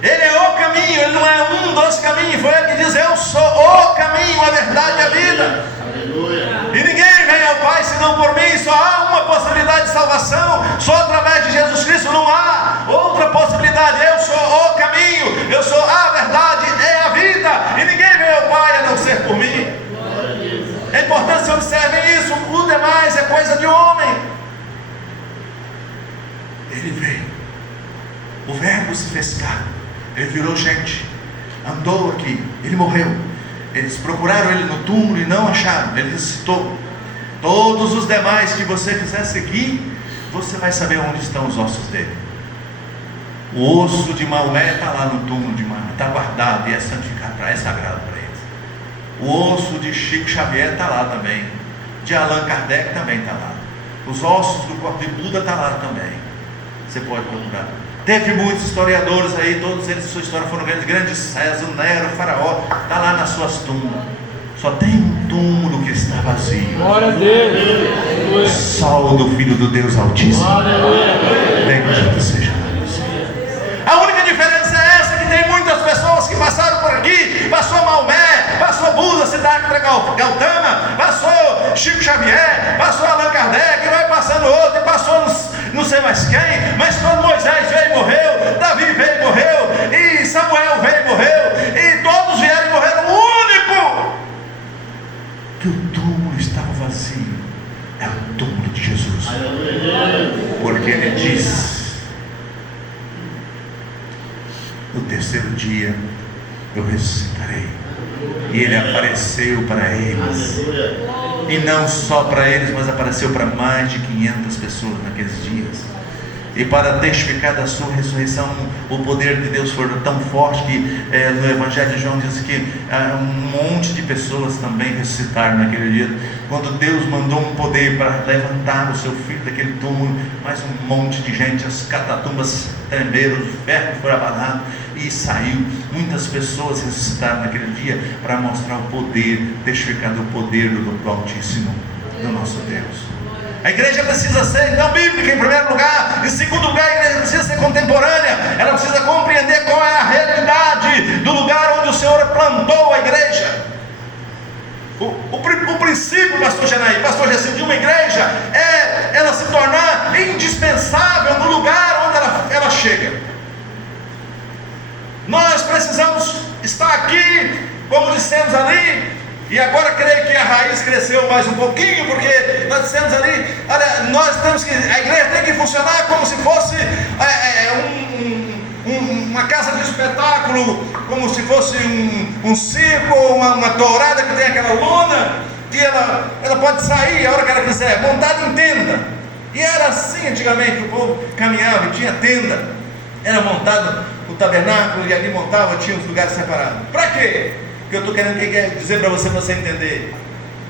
Ele é o caminho, ele não é um dos caminhos. Foi ele que diz: eu sou o caminho, a verdade e a vida. Aleluia. E ninguém vem ao Pai senão por mim. Só há uma possibilidade de salvação, só através de Jesus Cristo. Não há outra possibilidade. Eu sou o caminho, eu sou a verdade e a vida, e ninguém vem ao Pai a não ser por mim. É importante que observem isso. O demais é coisa de homem. Ele veio, o Verbo se fez carne, ele virou gente, andou aqui, ele morreu. Eles procuraram ele no túmulo e não acharam, ele ressuscitou. Todos os demais que você quiser seguir, você vai saber onde estão os ossos dele. O osso de Maomé está lá no túmulo de Maomé, está guardado e é santificado, é sagrado para eles. O osso de Chico Xavier está lá também, de Allan Kardec também está lá. Os ossos do corpo de Buda estão lá também. Você pode procurar. Teve muitos historiadores aí, todos eles, sua história foram grandes. Grande César, Nero, Faraó, está lá nas suas tumbas. Só tem um túmulo que está vazio. Glória a Deus. Só o do Filho do Deus Altíssimo. Bendito seja Deus. A única diferença é essa, que tem muitas pessoas que passaram por aqui. Passou Maomé, passou Buda, Siddhartha Gautama, passou Chico Xavier, passou Allan Kardec, vai passando outro, e passou não sei mais quem, mas quando Moisés veio e morreu, Davi veio e morreu, e Samuel veio e morreu, e todos vieram e morreram. O único que o túmulo estava vazio é o túmulo de Jesus. Porque ele diz: no terceiro dia eu ressuscitarei. E ele apareceu para eles, e não só para eles, mas apareceu para mais de 500 pessoas naqueles dias. E para testificar da sua ressurreição, o poder de Deus foi tão forte que no Evangelho de João diz que um monte de pessoas também ressuscitaram naquele dia. Quando Deus mandou um poder para levantar o seu filho daquele túmulo, mais um monte de gente, as catatumbas tremeram, o ferro foi abanado e saiu. Muitas pessoas ressuscitaram naquele dia para mostrar o poder, testificar do poder do Altíssimo, do nosso Deus. A igreja precisa ser então bíblica em primeiro lugar. Em segundo lugar, a igreja precisa ser contemporânea. Ela precisa compreender qual é a realidade do lugar onde o Senhor plantou a igreja. O princípio, pastor Genaí, pastor Gessim, de uma igreja é ela se tornar indispensável no lugar onde ela chega. Nós precisamos estar aqui, como dissemos ali. E agora creio que a raiz cresceu mais um pouquinho, porque nós dissemos ali, olha, nós temos que, a igreja tem que funcionar como se fosse uma casa de espetáculo, como se fosse um circo, uma tourada que tem aquela lona, que ela pode sair a hora que ela quiser, montada em tenda. E era assim antigamente, o povo caminhava e tinha tenda, era montado o tabernáculo e ali montava, tinha os lugares separados. Para quê? Que eu estou querendo dizer para você entender.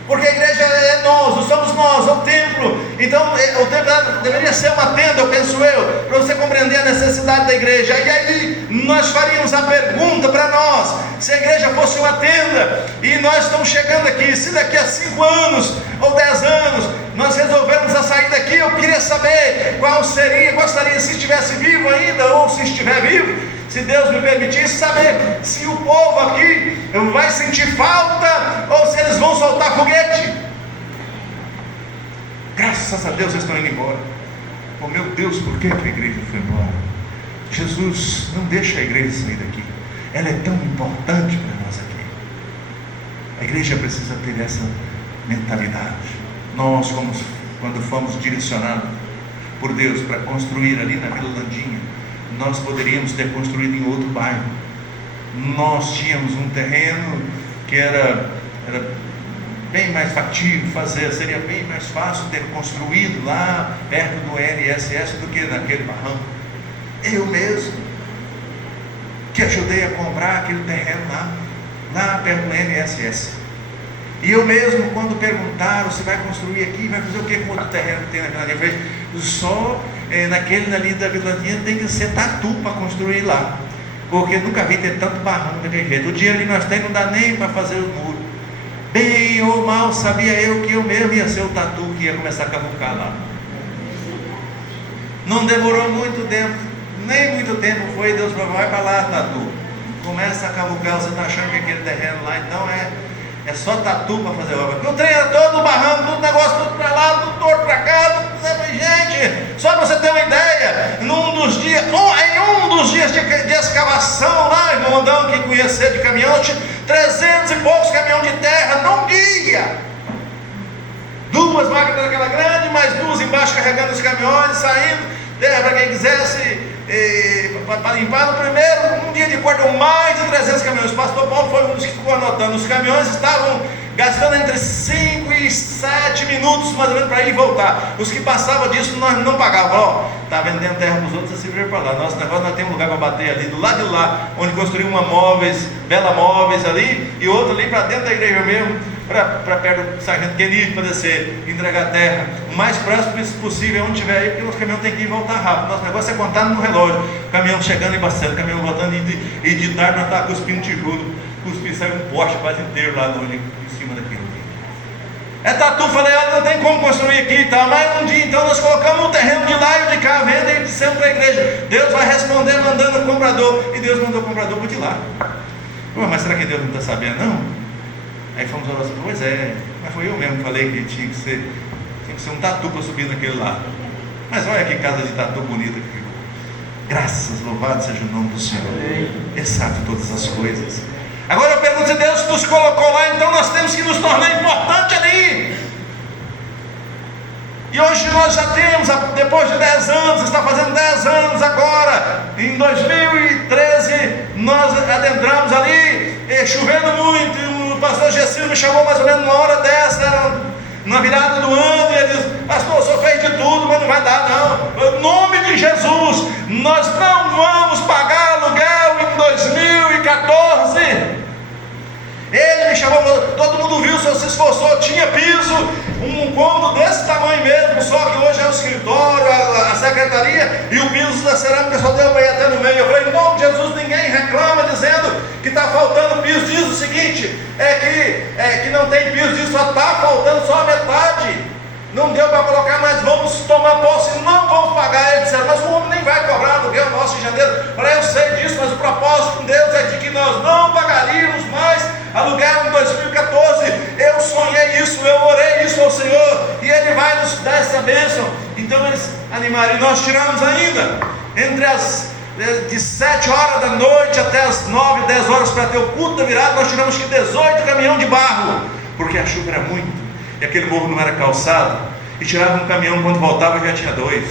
Porque a igreja é nós, somos nós, é o templo. Então o templo deveria ser uma tenda, eu penso para você compreender a necessidade da igreja. E aí nós faríamos a pergunta para nós: se a igreja fosse uma tenda, e nós estamos chegando aqui, se daqui a 5 anos ou 10 anos nós resolvermos a sair daqui, eu queria saber qual seria, se estivesse vivo ainda, ou se estiver vivo, se Deus me permitisse, saber se o povo aqui vai sentir falta ou se eles vão soltar foguete. Graças a Deus eles estão indo embora. Oh meu Deus, por que a igreja foi embora? Jesus não deixa a igreja sair daqui. Ela é tão importante para nós aqui. A igreja precisa ter essa mentalidade. Nós, quando fomos direcionados por Deus para construir ali na Vila Landinha, nós poderíamos ter construído em outro bairro. Nós tínhamos um terreno que era bem mais factível fazer, seria bem mais fácil ter construído lá perto do NSS do que naquele barranco. Eu mesmo que ajudei a comprar aquele terreno lá perto do NSS. E eu mesmo, quando perguntaram se vai construir aqui, vai fazer o que com o outro terreno que tem na Viladinha, eu falei, só naquele ali da Viladinha tem que ser tatu para construir lá, porque nunca vi ter tanto barranco daquele jeito. O dinheiro que nós temos não dá nem para fazer o muro. Bem ou mal sabia eu que eu mesmo ia ser o tatu que ia começar a cavucar lá. Não demorou muito tempo, nem muito tempo foi, Deus falou, vai para lá, tatu, começa a cavucar. Você está achando que aquele terreno lá então é só tatu para fazer obra? Porque o trem era todo barranco, todo negócio, tudo para lá, tudo torto para cá, gente, só para você ter uma ideia, em um dos dias de escavação lá, irmão Andão, que conhecia de caminhão, tinha 300 e poucos caminhões de terra num dia. 2 máquinas daquela grande, mais 2 embaixo carregando os caminhões, saindo, para quem quisesse, para limpar. No primeiro, um dia de corte, mais de 300 caminhões. O pastor Paulo foi um dos que ficou anotando. Os caminhões estavam gastando entre 5 e 7 minutos mais ou menos para ir e voltar. Os que passavam disso nós não pagavam. Está vendendo terra para os outros, você vira para lá. Nosso negócio, nós temos um lugar para bater ali, do lado de lá, onde construiu uma Bela Móveis ali, e outro ali para dentro da igreja mesmo, para perto do Sargento Kenny, para descer, entregar terra o mais próximo possível, onde tiver aí, porque os caminhões têm que ir e voltar rápido. Nosso negócio é contar no relógio, caminhão chegando e abastecendo, caminhão voltando, e de tarde nós estávamos cuspindo tijolo, saiu um poste quase inteiro lá em cima daquilo. É tatu, falei, não tem como construir aqui e tal, mas um dia então nós colocamos o terreno de lá e o de cá, venda e dissemos para a igreja, Deus vai responder mandando o comprador, e Deus mandou o comprador para de lá. Mas será que Deus não está sabendo não? Aí fomos orar, pois é, mas foi eu mesmo que falei que tinha que ser um tatu para subir naquele lá. Mas olha que casa de tatu bonita que ficou. Graças, louvado seja o nome do Senhor. Ele sabe todas as coisas. Agora eu pergunto, se Deus nos colocou lá, então nós temos que nos tornar importante ali. E hoje nós já temos, depois de 10 anos, está fazendo 10 anos agora, em 2013, nós adentramos ali, chovendo muito, e o pastor Gessino me chamou mais ou menos uma hora dessa, era na virada do ano, e ele disse, pastor, o senhor fez de tudo, mas não vai dar não. Em nome de Jesus, nós não vamos pagar aluguel em 2014. Ele me chamou, todo mundo viu, o senhor se esforçou, tinha piso, um cômodo desse tamanho mesmo, só que hoje é o escritório, a secretaria, e o piso da cerâmica só deu para ir até no meio. Eu falei, em nome de Jesus, ninguém reclama dizendo que está faltando piso. Diz o seguinte, que não tem piso, diz só está faltando só a metade. Não deu para colocar, mas vamos tomar posse, não vamos pagar. Ele disse, mas o homem nem vai cobrar aluguel nosso em janeiro. Eu falei, eu sei disso, mas o propósito de Deus é de que nós não pagaríamos mais aluguel em 2014. Eu sonhei isso, eu orei isso ao Senhor, e Ele vai nos dar essa bênção. Então eles animaram, e nós tiramos ainda, de 7 horas da noite até as 9, 10 horas para ter o culto da virada, nós tiramos 18 caminhões de barro, porque a chuva era muito. E aquele morro não era calçado, e tirava um caminhão, quando voltava já tinha 2.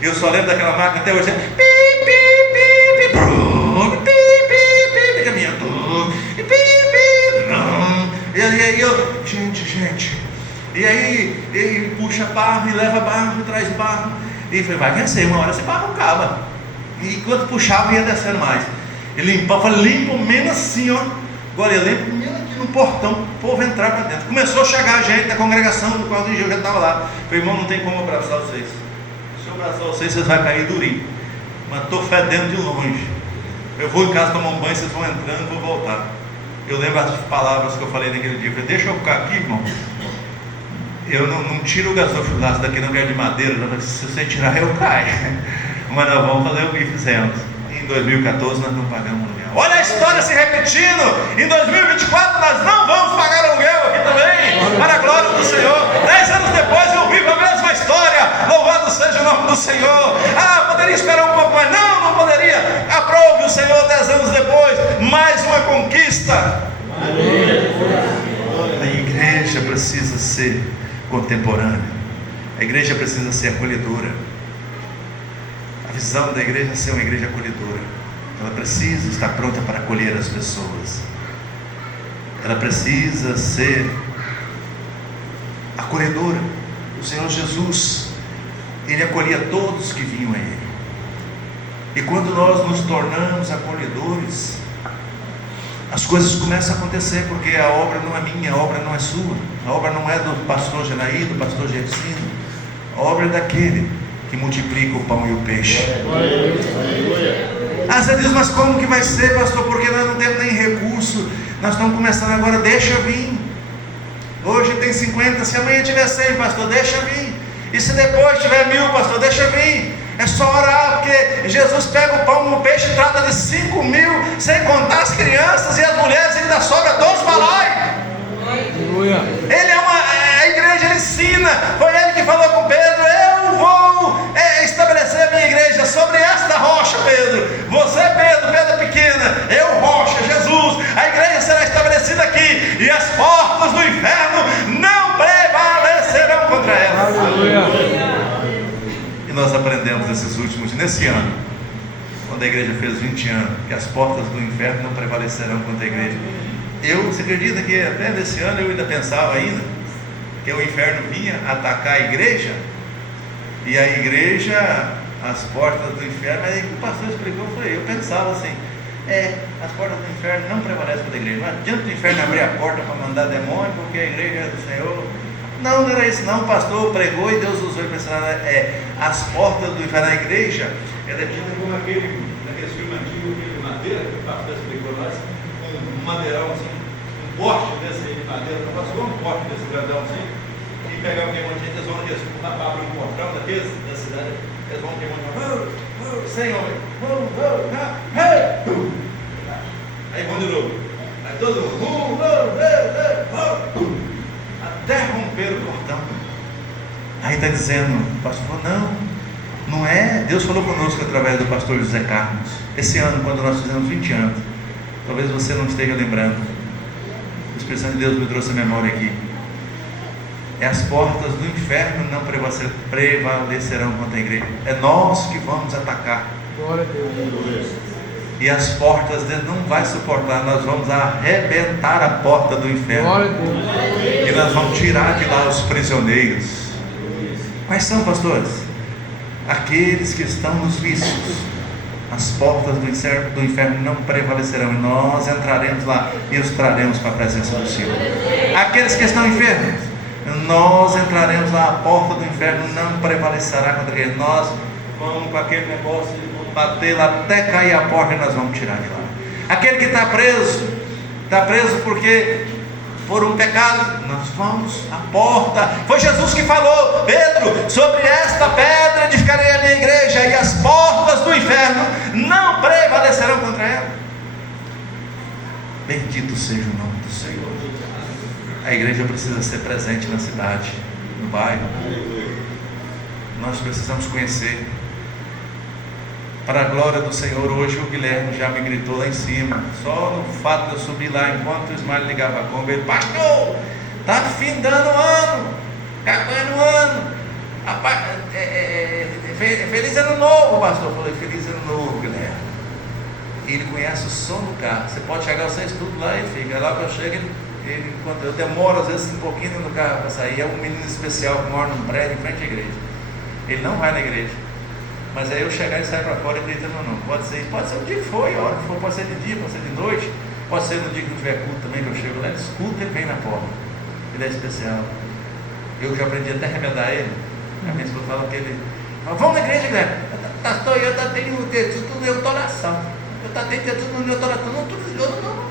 Eu só lembro daquela máquina até hoje, caminhão, e aí eu, gente, e aí ele puxa barro e leva barro, traz barro, e falei, vai vencer, uma hora esse barro acaba. E enquanto puxava ia descendo mais. Ele limpava, falei, limpa menos assim, ó. Agora eu limpo menos aqui, no portão, o povo entrar para dentro. Começou a chegar a gente da congregação do qual eu já estava lá. Falei, irmão, não tem como abraçar vocês. Se eu abraçar vocês vão cair durinho. Mas estou fedendo de longe. Eu vou em casa tomar um banho, vocês vão entrando, vou voltar. Eu lembro as palavras que eu falei naquele dia. Eu falei, deixa eu ficar aqui, irmão. Eu não tiro o gasofilaço daqui, não, que é de madeira. Se você tirar, eu caio. Mas nós vamos fazer o que fizemos. Em 2014 nós não pagamos aluguel. Olha a história se repetindo. Em 2024 nós não vamos pagar aluguel aqui também. Para a glória do Senhor. 10 anos depois eu vivo a mesma história. Louvado seja o nome do Senhor. Poderia esperar um pouco mais. Não poderia. Aprove o Senhor 10 anos depois. Mais uma conquista. A igreja precisa ser contemporânea. A igreja precisa ser acolhedora. A visão da igreja é ser uma igreja acolhedora. Ela precisa estar pronta para acolher as pessoas. Ela precisa ser acolhedora. O Senhor Jesus, Ele acolhia todos que vinham a Ele. E quando nós nos tornamos acolhedores, as coisas começam a acontecer, porque a obra não é minha, a obra não é sua, a obra não é do pastor Janaí, do pastor Gersino, a obra é daquele que multiplica o pão e o peixe. Você diz, mas como que vai ser, pastor? Porque nós não temos nem recurso, nós estamos começando agora. Deixa vir. Hoje tem 50, se amanhã tiver 100, pastor, deixa vir. E se depois tiver 1000, pastor, deixa vir. É só orar, porque Jesus pega o pão e o peixe e trata de 5.000, sem contar as crianças e as mulheres, ele dá sobra 2 balai. Ele a igreja, ele ensina. Foi ele que falou com Pedro: eu vou estabelecer a minha igreja sobre esta rocha, Pedro. Você, Pedro, pedra pequena, eu rocha, Jesus. A igreja será estabelecida aqui, e as portas do inferno não prevalecerão contra ela. Aleluia. E nós aprendemos nesse ano, quando a igreja fez 20 anos, que as portas do inferno não prevalecerão contra a igreja. Você acredita que até nesse ano eu ainda pensava que o inferno vinha atacar a igreja, e a igreja, as portas do inferno, mas aí o pastor explicou, eu pensava assim, as portas do inferno não prevalecem contra a igreja. Não adianta o inferno abrir a porta para mandar demônio, porque a igreja é do Senhor. Não era isso não, o pastor pregou e Deus usou ele para ensinar. As portas do inferno. A igreja, ela é dita como naquele filme antigo de madeira, que o pastor explicou nós, um madeirão assim, um poste desse de madeira, não passou um poste desse grandão assim, e pegavam aquele monte de gente, eles vão abrir um portão daqueles da cidade, eles vão queimando, sem homem, aí vão de novo, aí todo mundo, até romper o portão. Aí está dizendo, o pastor falou, não é. Deus falou conosco através do pastor José Carlos, esse ano, quando nós fizemos 20 anos. Talvez você não esteja lembrando. O Espírito Santo de Deus me trouxe a memória aqui. As portas do inferno não prevalecerão contra a igreja. É nós que vamos atacar. Glória a Deus. E as portas dele não vai suportar. Nós vamos arrebentar a porta do inferno. Glória a Deus. E nós vamos tirar de lá os prisioneiros. Quais são, pastores? Aqueles que estão nos vícios. As portas do inferno não prevalecerão, e nós entraremos lá e os traremos para a presença do Senhor. Aqueles que estão enfermos, nós entraremos lá, a porta do inferno não prevalecerá contra eles. Nós vamos com aquele negócio de bater lá até cair a porta, e nós vamos tirar de lá. Aquele que está preso porque por um pecado, nós vamos à porta. Foi Jesus que falou: Pedro, sobre esta pedra edificarei a minha igreja, e as portas do inferno não prevalecerão contra ela. Bendito seja o nome do Senhor. A igreja precisa ser presente na cidade, no bairro. Nós precisamos conhecer. Para a glória do Senhor, hoje o Guilherme já me gritou lá em cima. Só no fato de eu subir lá, enquanto o Ismael ligava a Kombi, ele: pastor, está findando o ano, acabando o ano. Rapaz, feliz ano novo, pastor. Eu falei: feliz ano novo, Guilherme. E ele conhece o som do carro. Você pode chegar, você estuda lá e fica. Lá que eu chego, quando eu demoro às vezes um pouquinho no carro para sair. É um menino especial que mora num prédio em frente à igreja. Ele não vai na igreja. Mas aí eu chegar e sair para fora e gritando: não, pode ser o dia que for, a hora que for, pode ser de dia, pode ser de noite. Pode ser no dia que não tiver culto também, que eu chego lá, escuta e vem na porta. Ele é especial. Eu já aprendi até a remedar ele. A minha esposa fala que ele fala, vamos na igreja, Guilherme. Pastor, eu tenho tudo de oração. Eu tenho tudo de oração. Não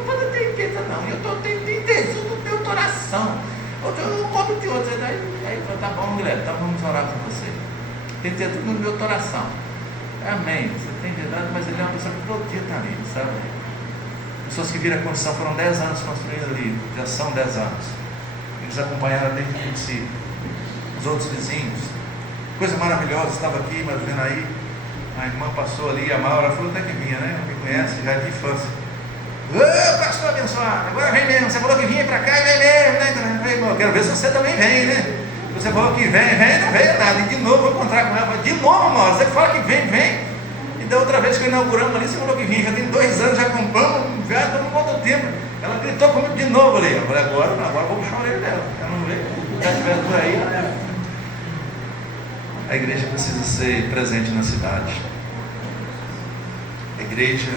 vou ter certeza não. Eu tenho tudo de oração. Eu conto de outros. Aí tá bom, Guilherme, então vamos orar por você. Tem que ter tudo no meu oração. Amém. Você tem verdade, mas ele é uma pessoa que todo dia está ali, sabe? Pessoas que viram a construção, foram 10 anos construindo ali, já são 10 anos. Eles acompanharam desde o princípio. Os outros vizinhos, coisa maravilhosa, estava aqui, mas vendo aí, a irmã passou ali, a Maura falou até que vinha, né? Me conhece já de infância. Ô, pastor abençoado, agora vem mesmo. Você falou que vinha para cá e vem mesmo, né? Quero ver se você também vem, né? Você falou que vem, não veio nada. E de novo vou encontrar com ela. De novo, Maura, você fala que vem. E da outra vez que inauguramos ali, você falou que vinha. Já tem 2 anos, já compramos, já estamos quanto tempo. Ela gritou comigo de novo ali. Eu falei, agora eu vou puxar a orelha dela. Ela não veio. Se ela estiver por aí, a igreja precisa ser presente na cidade. A igreja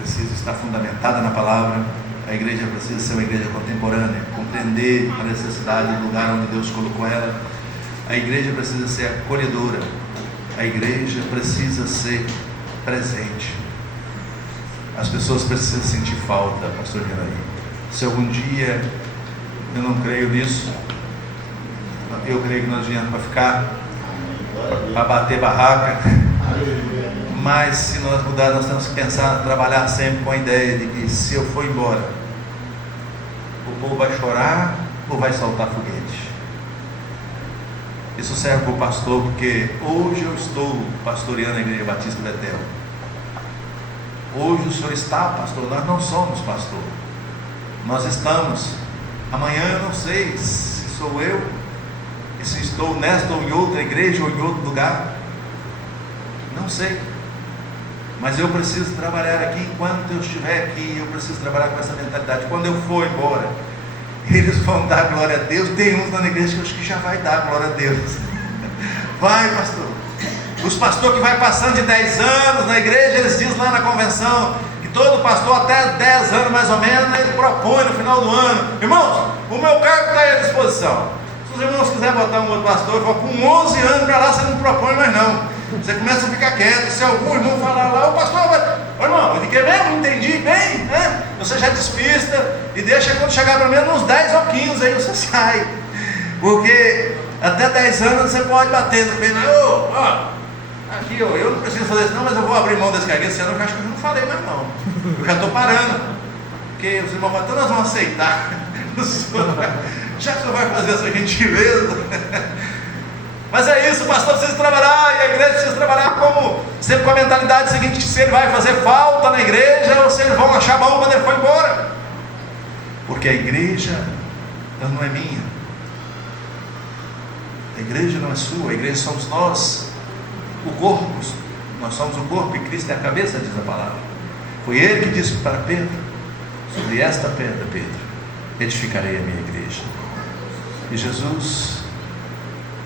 precisa estar fundamentada na palavra. A igreja precisa ser uma igreja contemporânea, compreender a necessidade do lugar onde Deus colocou ela. A igreja precisa ser acolhedora. A igreja precisa ser presente. As pessoas precisam sentir falta, pastor Janaí. Se algum dia, eu não creio nisso, eu creio que nós viemos para ficar, para bater barraca. Mas se nós mudarmos, nós temos que pensar, trabalhar sempre com a ideia de que se eu for embora, o povo vai chorar ou vai soltar foguete. Isso serve para o pastor, porque hoje eu estou pastoreando a Igreja Batista Betel. Hoje o senhor está pastor, nós não somos pastor. Nós estamos. Amanhã eu não sei se sou eu, e se estou nesta ou em outra igreja ou em outro lugar. Não sei. Mas eu preciso trabalhar aqui enquanto eu estiver aqui. Eu preciso trabalhar com essa mentalidade. Quando eu for embora, eles vão dar glória a Deus. Tem uns na igreja que eu acho que já vai dar glória a Deus. Vai, pastor. Os pastores que vai passando de 10 anos na igreja, eles dizem lá na convenção que todo pastor até 10 anos mais ou menos, ele propõe no final do ano: irmãos, o meu cargo está à disposição. Se os irmãos quiserem botar um outro pastor, com 11 anos para lá, você não propõe mais não. Você começa a ficar quieto. Se algum irmão falar lá, o pastor vai, ô irmão, eu fiquei mesmo, entendi bem, né? Você já despista e deixa quando chegar pelo menos uns 10 ou 15, aí você sai. Porque até 10 anos você pode bater no peito, aqui eu não preciso fazer isso não, mas eu vou abrir mão desse cargueiro. Esse ano eu acho que eu não falei mais não. Eu já estou parando. Porque os irmãos falam, então nós vamos aceitar. Já que o senhor vai fazer essa gentileza. Mas é isso, o pastor precisa trabalhar, e a igreja precisa trabalhar como, sempre com a mentalidade seguinte: se ele vai fazer falta na igreja, ou se eles vão achar bom quando ele for embora. Porque a igreja não é minha, a igreja não é sua, a igreja somos nós, o corpo. Nós somos o corpo e Cristo é a cabeça, diz a palavra. Foi ele que disse para Pedro: sobre esta pedra, Pedro, edificarei a minha igreja. E Jesus,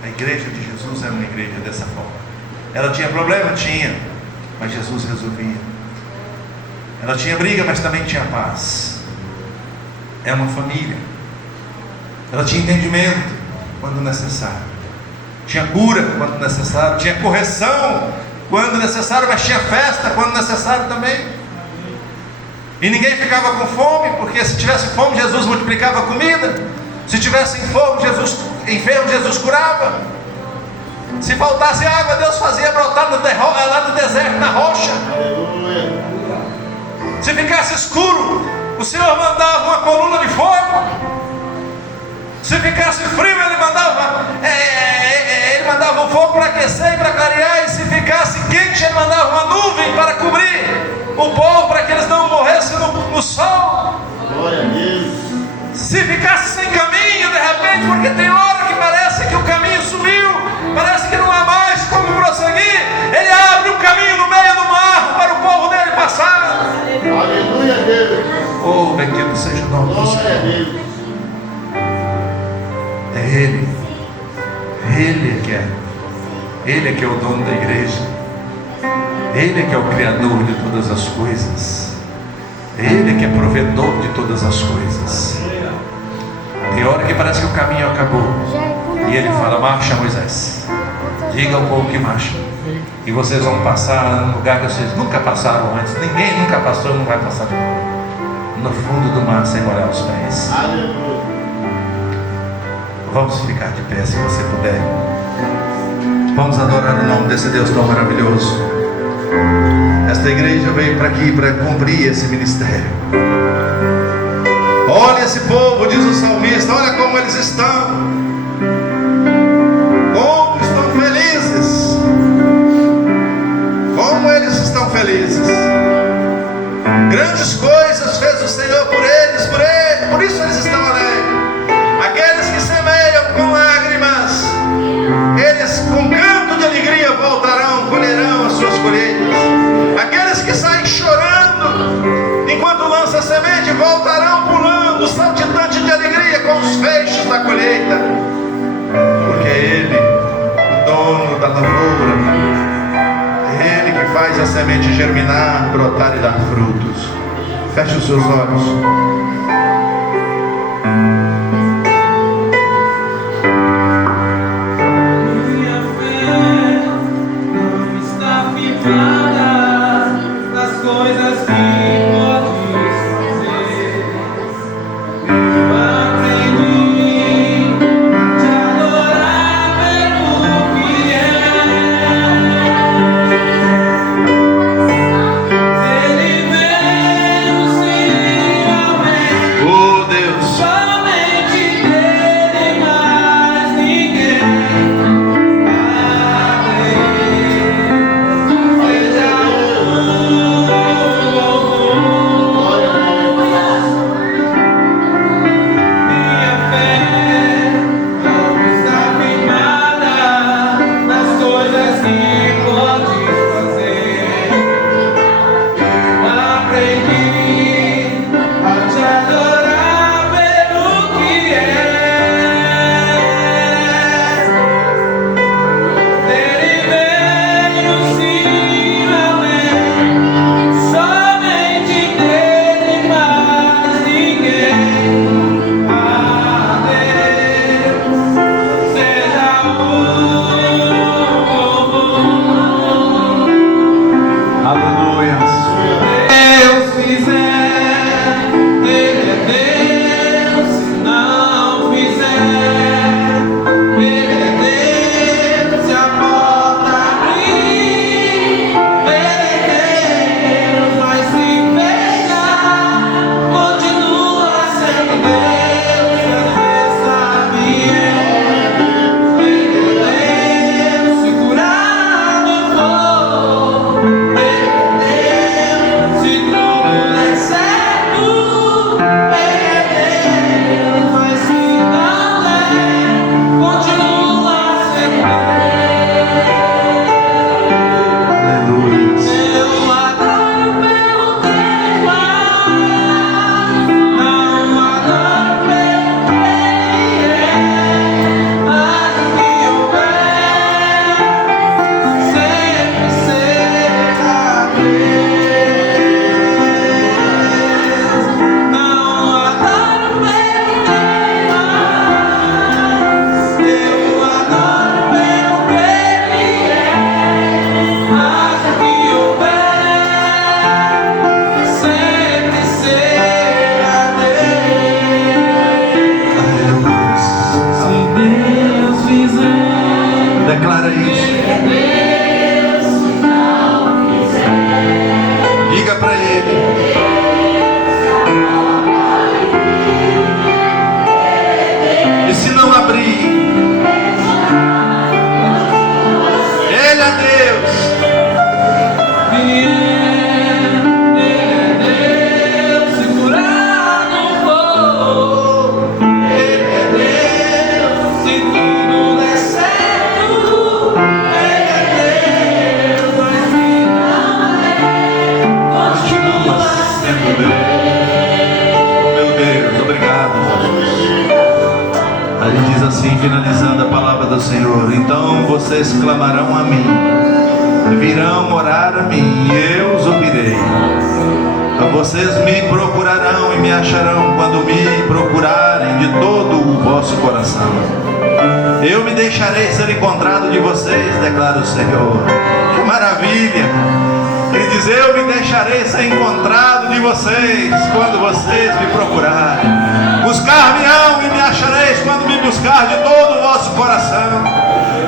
a igreja de Jesus era uma igreja dessa forma. Ela tinha problema? Tinha, mas Jesus resolvia. Ela tinha briga, mas também tinha paz. É uma família. Ela tinha entendimento quando necessário, tinha cura quando necessário, tinha correção quando necessário, mas tinha festa quando necessário também. E ninguém ficava com fome, porque se tivesse fome, Jesus multiplicava a comida. Se tivesse enfermo, Jesus curava. Se faltasse água, Deus fazia brotar lá no deserto, na rocha. Se ficasse escuro, o Senhor mandava uma coluna de fogo. Se ficasse frio, Ele mandava o fogo para aquecer e para clarear. E se ficasse quente, Ele mandava uma nuvem para cobrir o povo, para que eles não morressem no sol. Glória a Deus. Se ficasse sem caminho, de repente, porque tem hora que parece que o caminho sumiu, parece que não há mais como prosseguir, Ele abre um caminho no meio do mar para o povo dele passar. Aleluia, Deus. Oh, bendito seja o nome do Glória a Senhor. Deus. É Ele. Ele é que é o dono da igreja. Ele é que é o Criador de todas as coisas. Ele que é provedor de todas as coisas. Tem hora que parece que o caminho acabou. E ele fala: marcha, Moisés. Diga ao povo que marcha. E vocês vão passar num lugar que vocês nunca passaram antes. Ninguém nunca passou e não vai passar de novo. No fundo do mar sem molhar os pés. Aleluia. Vamos ficar de pé se você puder. Vamos adorar o nome desse Deus tão maravilhoso. Esta igreja veio para aqui para cumprir esse ministério. Olha esse povo, diz o salmista, olha como eles estão. Como estão felizes. Como eles estão felizes. Grandes coisas fez o Senhor por eles, por isso eles estão alegres. Aqueles que semeiam com lágrimas, eles com canto de alegria voltarão, colherão as suas colheitas. Aqueles que saem chorando enquanto lança a semente, voltarão pulando, saltitante de alegria com os feixes da colheita. Porque é Ele, o dono da lavoura, é Ele que faz a semente germinar, brotar e dar frutos. Feche os seus olhos. Finalizando a palavra do Senhor, então vocês clamarão a mim, virão orar a mim, e eu os ouvirei. Vocês me procurarão e me acharão quando me procurarem de todo o vosso coração. Eu me deixarei ser encontrado de vocês, declara o Senhor. Que maravilha! Ele diz: eu me deixarei ser encontrado de vocês quando vocês me procurarem. Buscar-me-ão e me achareis quando me buscar de todo o vosso coração.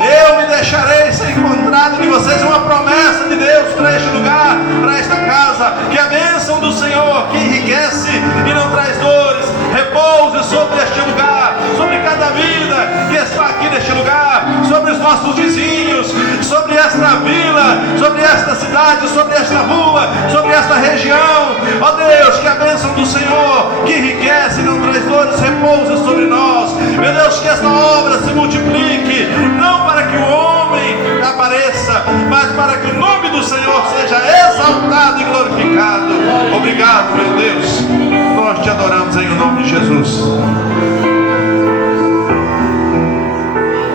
Eu me deixarei ser encontrado de vocês. Uma promessa de Deus para este lugar, para esta casa. Que a bênção do Senhor, que enriquece e não traz dores, repouse sobre este lugar, sobre cada vida que está aqui neste lugar, sobre os nossos vizinhos, sobre esta vila, sobre esta cidade, sobre esta rua, sobre esta região. Ó Deus, que a bênção do Senhor, que enriquece e não traz dores, repouse sobre nós. Meu Deus, que esta obra se multiplique, não para que o homem apareça, mas para que o nome do Senhor seja exaltado e glorificado. Obrigado, meu Deus. Nós te adoramos em nome de Jesus.